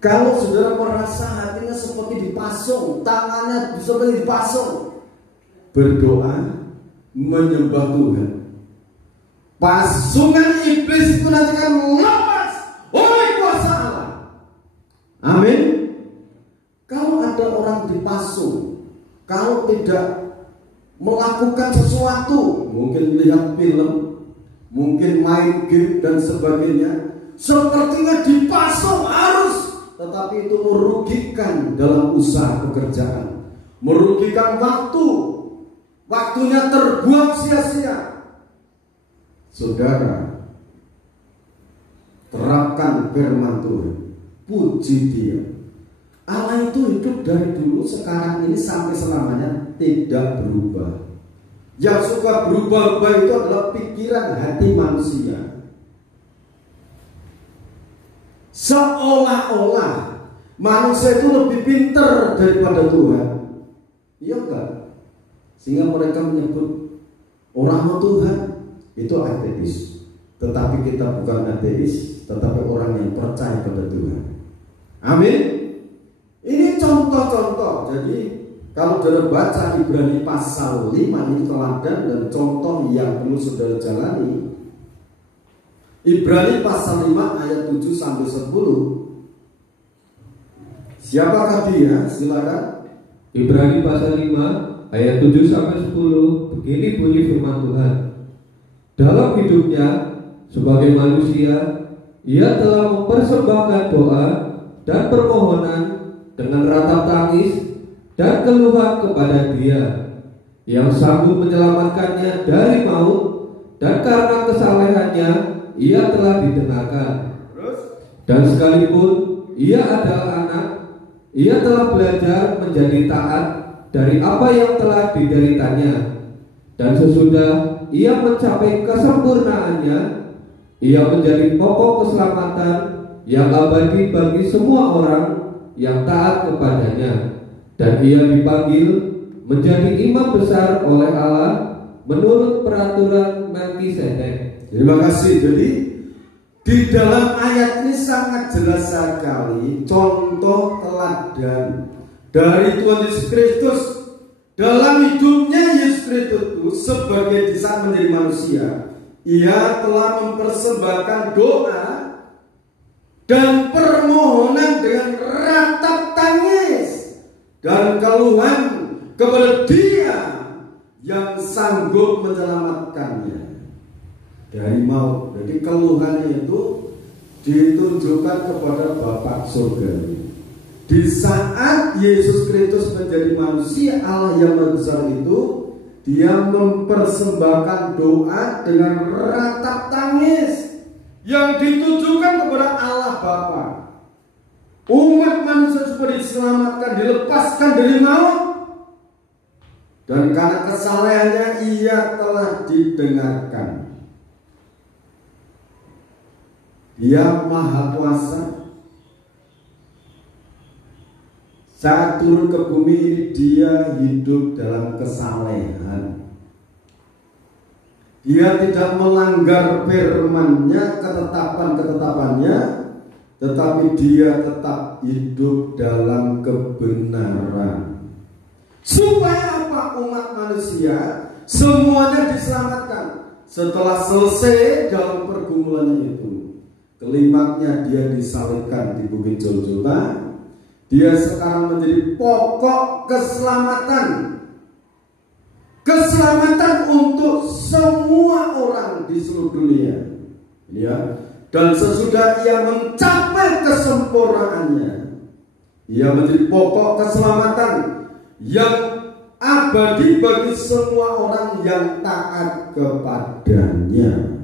Kalau saudara merasa hatinya seperti dipasung, tangannya seperti dipasung, berdoa, menyembah Tuhan, pasungan iblis itu nanti akan lepas oleh kuasa Allah. Amin. Kalau ada orang dipasung, kalau tidak melakukan sesuatu, mungkin lihat film, mungkin main game dan sebagainya, sepertinya dipasung harus, tetapi itu merugikan dalam usaha pekerjaan, merugikan waktu, waktunya terbuang sia-sia. Saudara, terapkan firman Tuhan, puji Dia. Allah itu hidup dari dulu, sekarang ini sampai selamanya tidak berubah. Yang suka berubah-ubah itu adalah pikiran hati manusia. Seolah-olah manusia itu lebih pintar daripada Tuhan. Iya enggak? Sehingga mereka menyebut orang Tuhan itu ateis. Tetapi kita bukan ateis, tetapi orang yang percaya pada Tuhan. Amin. Ini contoh-contoh. Jadi kalau saudara baca Ibrani pasal 5 ini teladan dan contoh yang perlu saudara jalani. Ibrani pasal 5 ayat 7 sampai 10. Siapakah dia? Silakan. Ibrani pasal 5 ayat 7 sampai 10. Begini bunyi firman Tuhan. Dalam hidupnya sebagai manusia, ia telah mempersembahkan doa dan permohonan dengan ratap tangis dan keluhan kepada Dia yang sanggup menyelamatkannya dari maut dan karena kesalehannya ia telah didengarkan. Dan sekalipun ia adalah anak, ia telah belajar menjadi taat dari apa yang telah dideritanya. Dan sesudah ia mencapai kesempurnaannya, ia menjadi pokok keselamatan yang abadi bagi semua orang yang taat kepadanya. Dan ia dipanggil menjadi imam besar oleh Allah menurut peraturan Melkisedek. Terima kasih. Jadi di dalam ayat ini sangat jelas sekali contoh teladan dari Tuhan Yesus Kristus. Dalam hidupnya Yesus Kristus itu sebagai di saat menjadi manusia, ia telah mempersembahkan doa dan permohonan dengan ratap tangis dan keluhan kepada Dia yang sanggup menyelamatkannya dari maut. Jadi keluhannya itu ditunjukkan kepada Bapa surga. Di saat Yesus Kristus menjadi manusia Allah yang Maha Besar itu, Dia mempersembahkan doa dengan ratap tangis yang ditujukan kepada Allah Bapa. Umat manusia supaya diselamatkan, dilepaskan dari maut. Dan karena kesalehannya ia telah didengarkan. Dia Maha Kuasa. Saat turun ke bumi ini dia hidup dalam kesalehan. Dia tidak melanggar firman-Nya, ketetapan-ketetapannya, tetapi dia tetap hidup dalam kebenaran. Supaya apa? Umat manusia semuanya diselamatkan. Setelah selesai dalam pergumulannya itu, klimaknya dia disalibkan di bukit Golgota. Dia sekarang menjadi pokok keselamatan. Keselamatan untuk semua orang di seluruh dunia. Ya. Dan sesudah ia mencapai kesempurnaannya, ia menjadi pokok keselamatan yang abadi bagi semua orang yang taat kepadanya.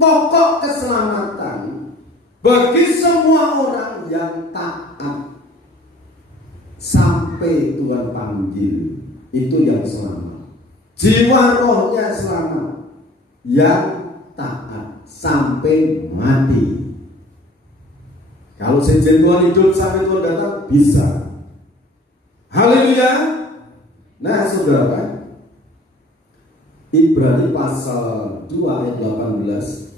Pokok keselamatan bagi semua orang yang taat sampai Tuhan panggil, itu yang selamat. Jiwa rohnya selamat, yang taat sampai mati. Kalau sejen Tuhan hidup sampai Tuhan datang, bisa. Haleluya. Nah saudara, Ibrani pasal 2 ayat 18,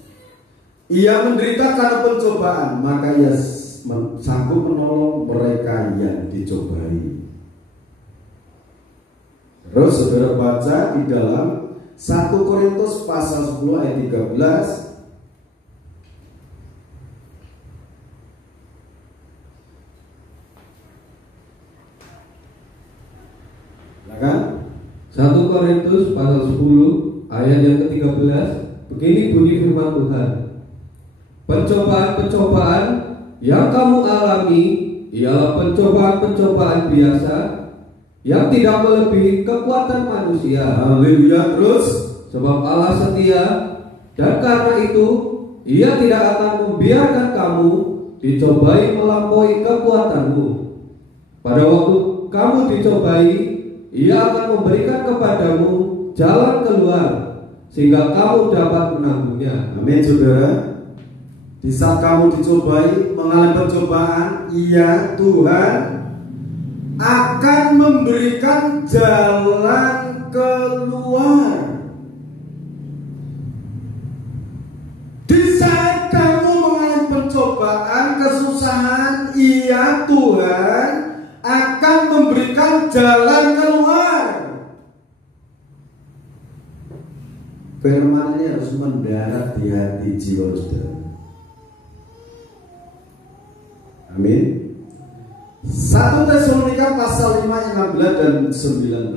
ia menderita karena pencobaan, maka ia sanggup menolong mereka yang dicobai. Terus saudara baca di dalam 1 Korintus pasal 10 ayat 13. 1 Korintus pasal 10 ayat yang ke-13, begini bunyi firman Tuhan. Pencobaan-pencobaan yang kamu alami ialah pencobaan-pencobaan biasa yang tidak melebihi kekuatan manusia. Haleluya. Terus, sebab Allah setia, dan karena itu Ia tidak akan membiarkan kamu dicobai melampaui kekuatanmu. Pada waktu kamu dicobai, Ia akan memberikan kepadamu jalan keluar sehingga kamu dapat menanggungnya. amin saudara. Di saat kamu dicobai, mengalami pencobaan, Ia Tuhan akan memberikan jalan keluar. Di saat kamu mengalami pencobaan, kesusahan, Ia Tuhan akan memberikan jalan keluar. Firman ini harus mendarat di hati jiwa saudara. Amin. 1 Tesalonika pasal 5 ayat 16 dan 19.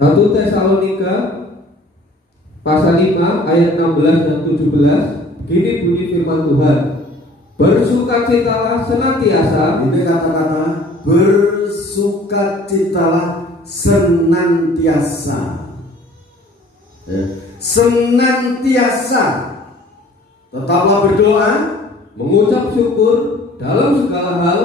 1 Tesalonika pasal 5 ayat 16 dan 17, begini bunyi firman Tuhan. bersukacitalah senantiasa. Ini kata-kata bersukacitalah senantiasa. Senantiasa tetaplah berdoa, mengucap syukur dalam segala hal,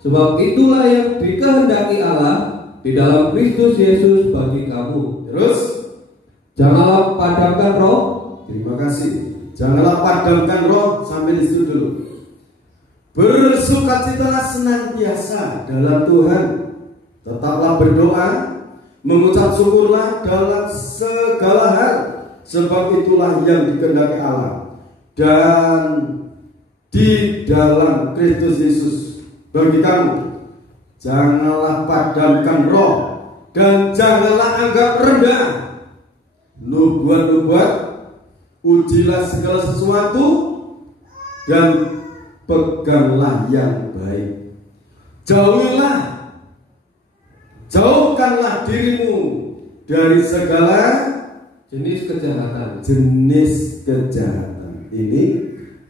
sebab itulah yang dikehendaki Allah di dalam Kristus Yesus bagi kamu. Terus, janganlah padamkan roh. Terima kasih. Janganlah padamkan roh, sampai di situ dulu. Bersukacitalah senantiasa dalam Tuhan, tetaplah berdoa, mengucap syukurlah dalam segala hal, sebab itulah yang dikehendaki Allah dan di dalam Kristus Yesus bagi kamu. Janganlah padamkan roh dan janganlah anggap rendah nubuat-nubuat. Ujilah segala sesuatu dan peganglah yang baik. Jauhkanlah dirimu dari segala jenis kejahatan. Jenis kejahatan. Ini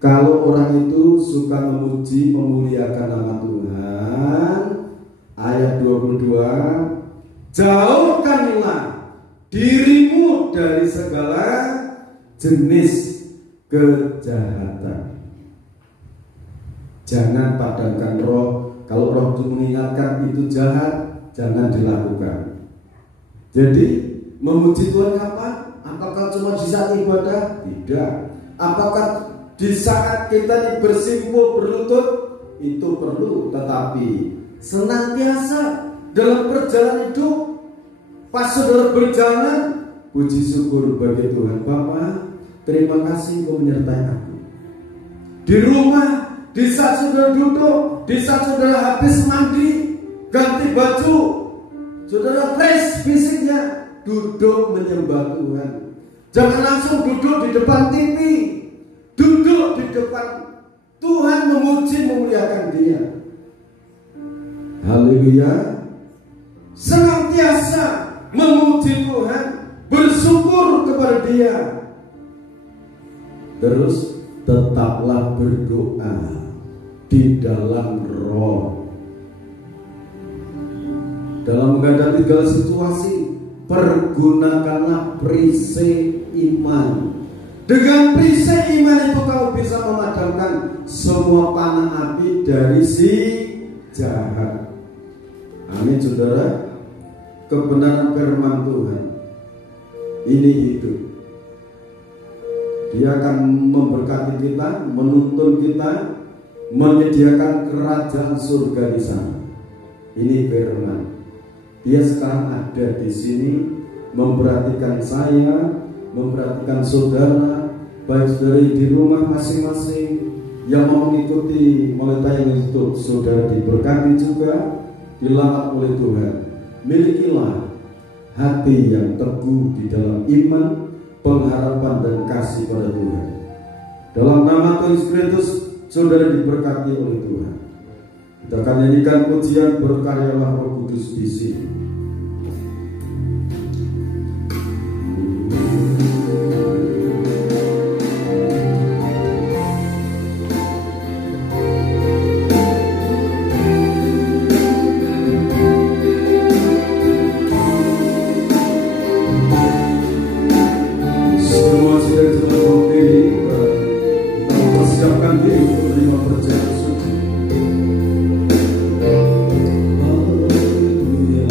kalau orang itu suka memuji, memuliakan nama Tuhan, ayat 22, jauhkanlah dirimu dari segala jenis kejahatan. Jangan padamkan roh. Kalau roh itu mengingatkan itu jahat, jangan dilakukan. Jadi memuji Tuhan kapan? Apakah cuma di saat ibadah? Tidak. Apakah di saat kita bersimpuh berlutut? Itu perlu. Tetapi senantiasa dalam perjalanan hidup, pas saudara berjalan, puji syukur bagi Tuhan. Bapa, terima kasih Engkau menyertai aku. Di rumah, di saat saudara duduk, di saat saudara habis mandi, ganti baju, saudara fresh fisiknya, duduk menyembah Tuhan. Jangan langsung duduk di depan TV, duduk di depan Tuhan, memuji, memuliakan Dia. Haleluya. Senantiasa memuji Tuhan, bersyukur kepada Dia. Terus tetaplah berdoa di dalam roh. Dalam menghadapi segala situasi, pergunakanlah perisai iman. Dengan perisai iman itu kamu bisa memadamkan semua panah api dari si jahat. Amin, saudara. Kebenaran firman Tuhan ini hidup. Dia akan memberkati kita, menuntun kita, menyediakan kerajaan surga di sana. Ini firman. Dia sekarang ada di sini, memperhatikan saya, memperhatikan saudara, baik saudara di rumah masing-masing yang mau mengikuti mulai tayangan itu. Saudara diberkati juga, dilamat oleh Tuhan. Milikilah hati yang teguh di dalam iman, pengharapan dan kasih pada Tuhan. Dalam nama Tuhan Yesus Kristus, saudara diberkati oleh Tuhan. Kita akan nyanyikan pujian berkaryalah Roh Kudus di sini. Haleluya.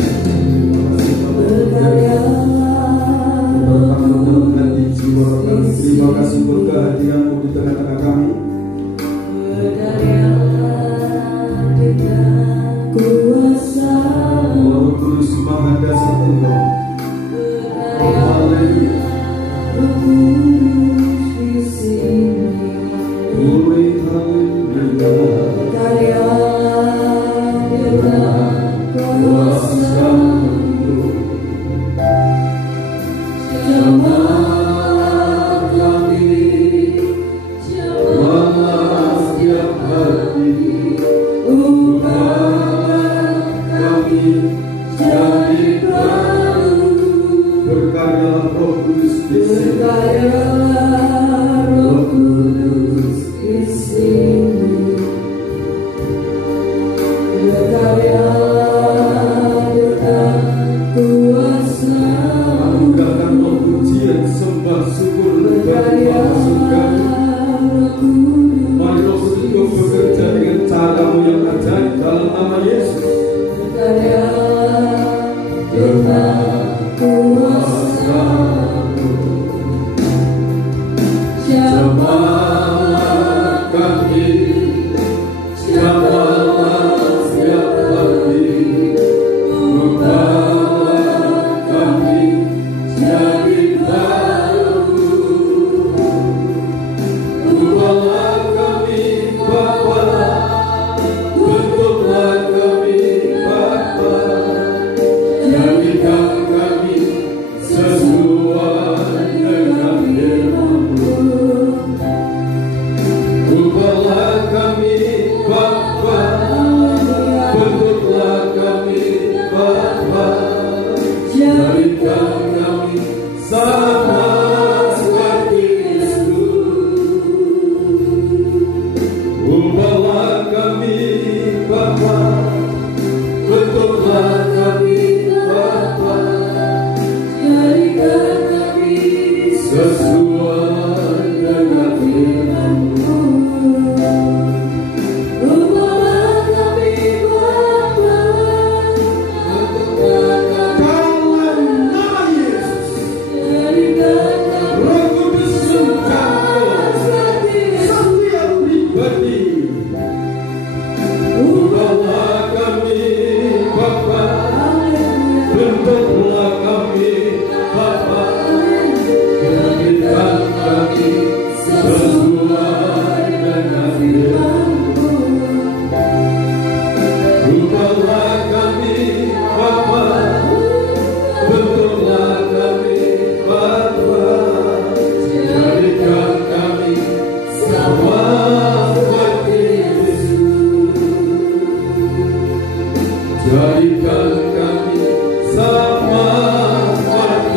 Jadikan kami sama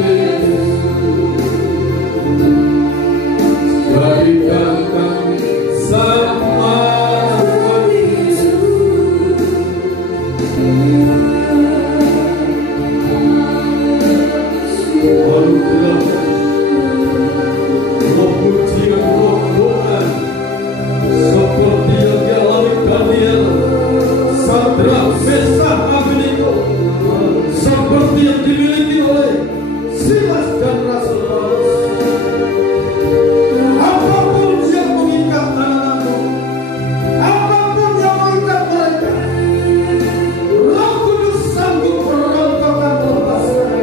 Yesus, jadikan kami sama Yesus. Anugerah roh pujian, roh doa, seperti yang dialami Daniel, Sadrak, Meshach, Abednego, seperti yang dimiliki oleh Silas dan Rasul Paulus. Apapun yang mengikat anak-anakmu, apapun yang mengikat mereka, Roh Kudus sanggup merontokkan lepaskan.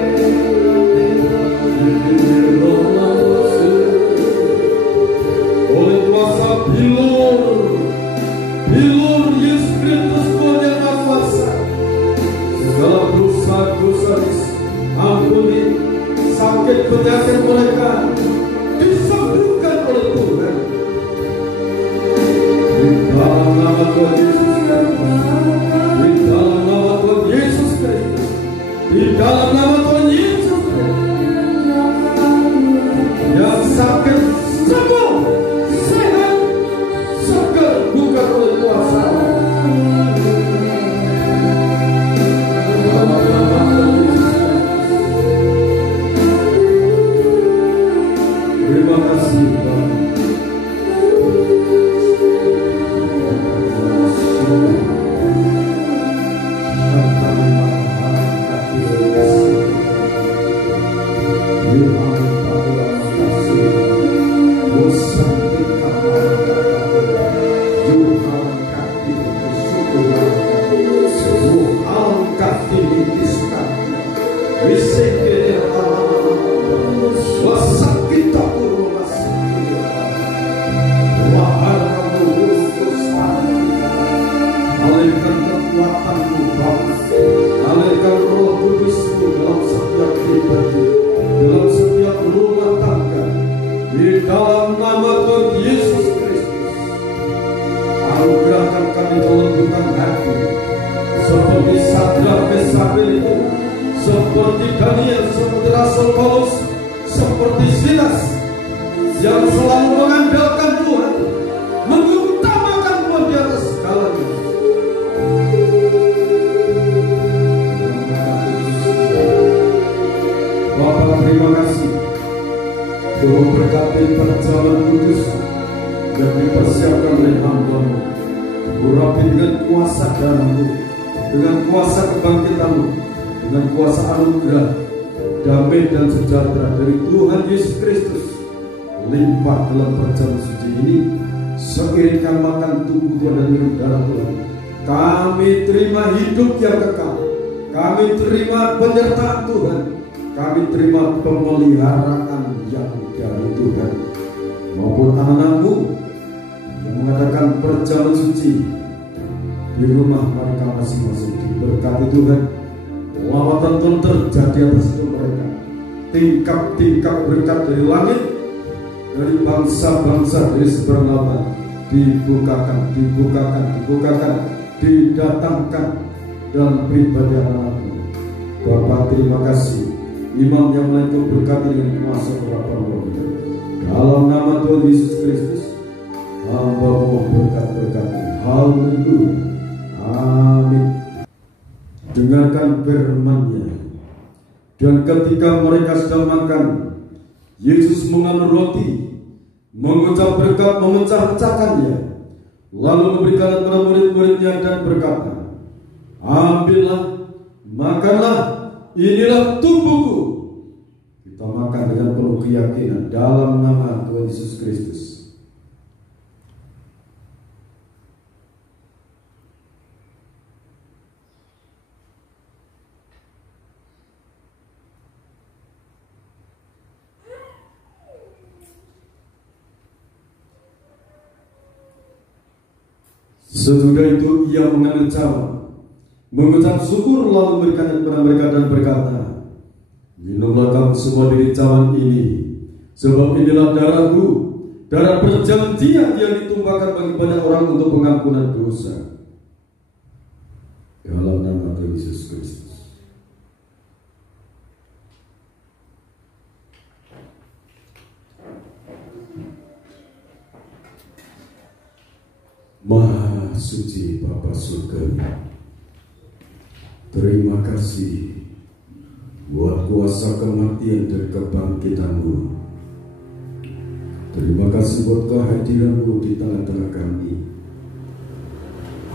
Oleh kuasa bilur Yesus Kristus punya kuasa, segala dosa-dosa ampuni, sakit penyakit mereka disembuhkan oleh Tuhan. Di dalam nama Tuhan Yesus Kristus, di dalam nama Tuhan Yesus Kristus, di dalam nama Tuhan Yesus Kristus, yang sakit sembuh, sehat, segar, bukan oleh kuasa. Terima kasih Tuhan. Alirkan kekuatanmu Bapa, alirkan Roh Kudusmu dalam setiap pribadi, dalam setiap rumah tangga, di dalam nama Tuhan Yesus Kristus. Anugerahkan kami kelembutan hati, seperti Sadrak, Meshach, Abednego, seperti Daniel, seperti Rasul Paulus, seperti Silas, yang selalu mengandalkan Tuhan, mengutamakan Tuhan di atas segalanya. Bapak, terima kasih Tuhan berkati perjalanan kudus yang dipersiapkan oleh hamba-Mu. Urapi dengan kuasa darah-Mu, dengan kuasa kebangkitan-Mu, dengan kuasa anugerah, damai dan sejahtera dari Tuhan Yesus Kristus limpah dalam perjalanan suci ini. Seiringkan makan tubuh Tuhan dan minum darah Tuhan, kami terima hidup yang kekal, kami terima penyertaan Tuhan, kami terima pemeliharaan yang dari Tuhan. Maupun anak-anak-Mu yang mengadakan perjalanan suci di rumah mereka masing-masing, diberkati Tuhan. Lawatan Tuhan terjadi atas hidup mereka, tingkap-tingkap berkat dari langit, dari bangsa-bangsa, dari seberang lautan dibukakan, didatangkan dalam pribadi anak-anak-Mu. Bapa, terima kasih. Imam yang lain Tuhan berkati dengan kuasa Bapa-Mu. Dalam nama Tuhan Yesus Kristus, hamba-Mu berkat-berkati. Haleluya. Amin. Dengarkan firman-Nya. Dan ketika mereka sedang makan, Yesus mengambil roti, mengucap berkat, memecah-pecahkannya, lalu memberikan kepada murid-muridnya dan berkata, ambillah, makanlah, inilah tubuhku. Kita makan dengan penuh keyakinan dalam nama Tuhan Yesus Kristus. Sesudah itu ia mengambil cawan, mengucap syukur, lalu memberikannya kepada mereka dan berkata, minumlah kamu semua dari cawan ini, sebab inilah darahku, darah perjanjian yang ditumpahkan bagi banyak orang untuk pengampunan dosa. Dalam nama Tuhan Yesus Kristus. Maha suci Bapa Surgawi, terima kasih buat kuasa kematian dan kebangkitan-Mu. Terima kasih buat kehadiran-Mu di tengah-tengah kami.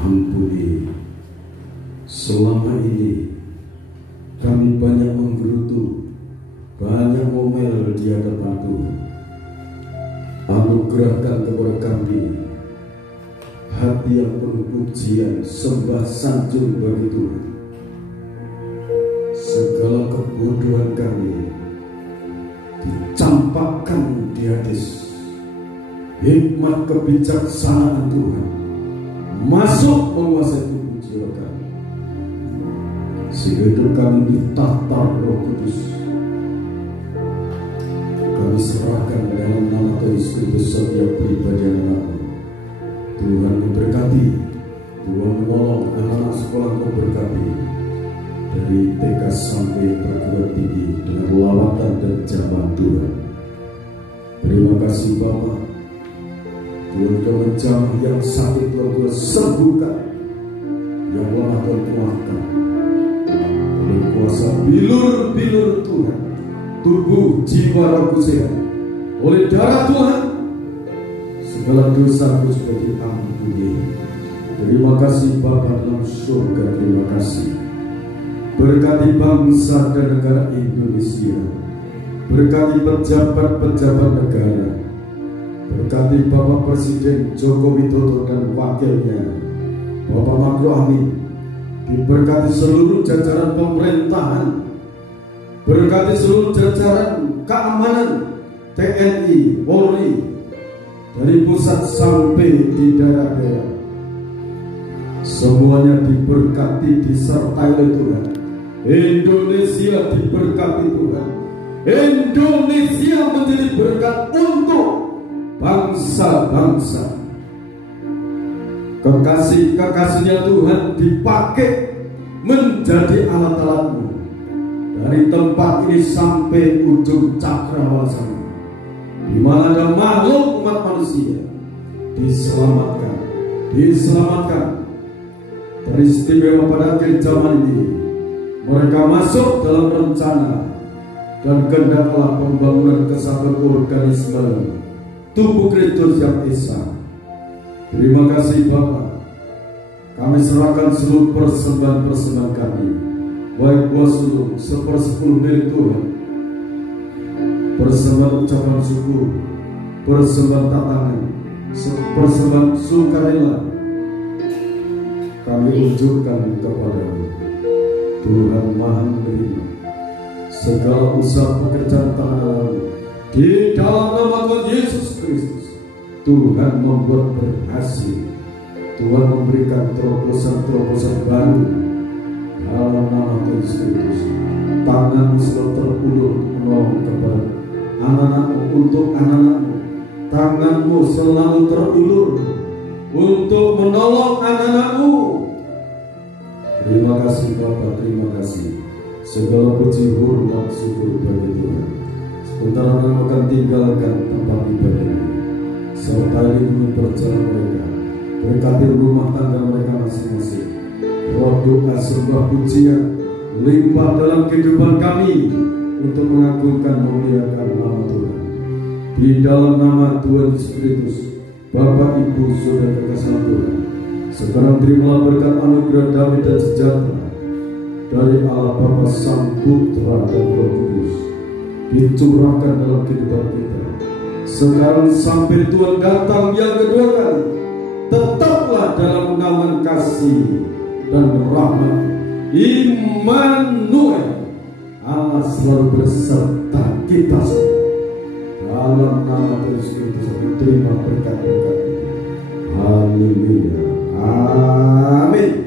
Ampuni, selama ini kami banyak menggerutu, banyak ngomel di hadapan Tuhan. Anugerahkan kepada kami hati yang penuh pujian, sembah sanjung bagi Tuhan. Segala kebodohan kami dicampakkan di hadis hikmat kebijaksanaan Tuhan masuk menguasai tubuh jiwa kami, sehingga hidup kami ditata Roh Kudus. Kami serahkan dalam nama Tuhan Yesus Kristus setiap pribadi anak-Mu. Tuhan memberkati, Tuhan menolong anak-anak sekolah, memberkati dari TK sampai perguruan tinggi dengan lawatan dan jamaah Tuhan. Terima kasih Bapa, Tuhan sudah menjamah yang sakit, Tuhan sembuhkan, yang lemah Tuhan kuatkan oleh kuasa bilur-bilur Tuhan, tubuh, jiwa, raga sehat oleh darah Tuhan. Segala dosa-Ku sudah diampuni. Terima kasih Bapa dalam surga, terima kasih. Berkati bangsa dan negara Indonesia, berkati pejabat-pejabat negara, berkati Bapak Presiden Joko Widodo dan wakilnya Bapak Makro Amin, diberkati seluruh jajaran pemerintahan, berkati seluruh jajaran keamanan TNI, Polri, dari pusat sampai di daerah-daerah. Semuanya diberkati, disertai oleh Tuhan. Indonesia diberkati Tuhan. Indonesia menjadi berkat untuk bangsa-bangsa. Kekasih-kekasihnya Tuhan dipakai menjadi alat-alat-Mu dari tempat ini sampai ujung cakrawala sana, di mana ada makhluk umat manusia diselamatkan, diselamatkan. Teristimewa pada akhir zaman ini, mereka masuk dalam rencana dan kehendak Allah pembangunan kesatuan organisme tubuh Kristus yang esa. Terima kasih Bapa. Kami serahkan seluruh persembahan-persembahan kami, baik buat seluruh 1/10 milik Tuhan, persembahan ucapan syukur, persembahan tatangan, persembahan sukarela, kami unjukkan kepada-Mu. Tuhan Maha menerima segala usaha pekerjaan tangan di dalam nama Tuhan Yesus Kristus. Tuhan membuat berhasil, Tuhan memberikan terobosan-terobosan baru dalam nama Tuhan Yesus Kristus. Tangan-Mu selalu terulur menolong kepada anak-anak-Mu, untuk anak-anak-Mu. Tangan-Mu selalu terulur untuk menolong anak-anak-Mu. Terima kasih Bapa, terima kasih. Segala puji, hormat, syukur bagi Tuhan. Sebentar kami akan tinggalkan tempat ibadah ini. Sertai lindungi perjalanan mereka, berkati rumah tangga mereka masing-masing. Roh doa sembah pujian limpah dalam kehidupan kami untuk mengagungkan memuliakan nama Tuhan. Di dalam nama Tuhan Yesus Kristus, Bapak, Ibu, Saudara kekasih Tuhan, sekarang terimalah berkat anugerah damai dan sejahtera dari Allah Bapa, Sang Putra dan Roh Kudus dicurahkan dalam kehidupan kita. Sekarang sampai Tuhan datang yang kedua kali, tetaplah dalam naungan kasih dan rahmat Immanuel. Allah selalu berserta kita semua. Dalam nama Yesus Kristus terima berkat-berkat. Haleluya. Amin.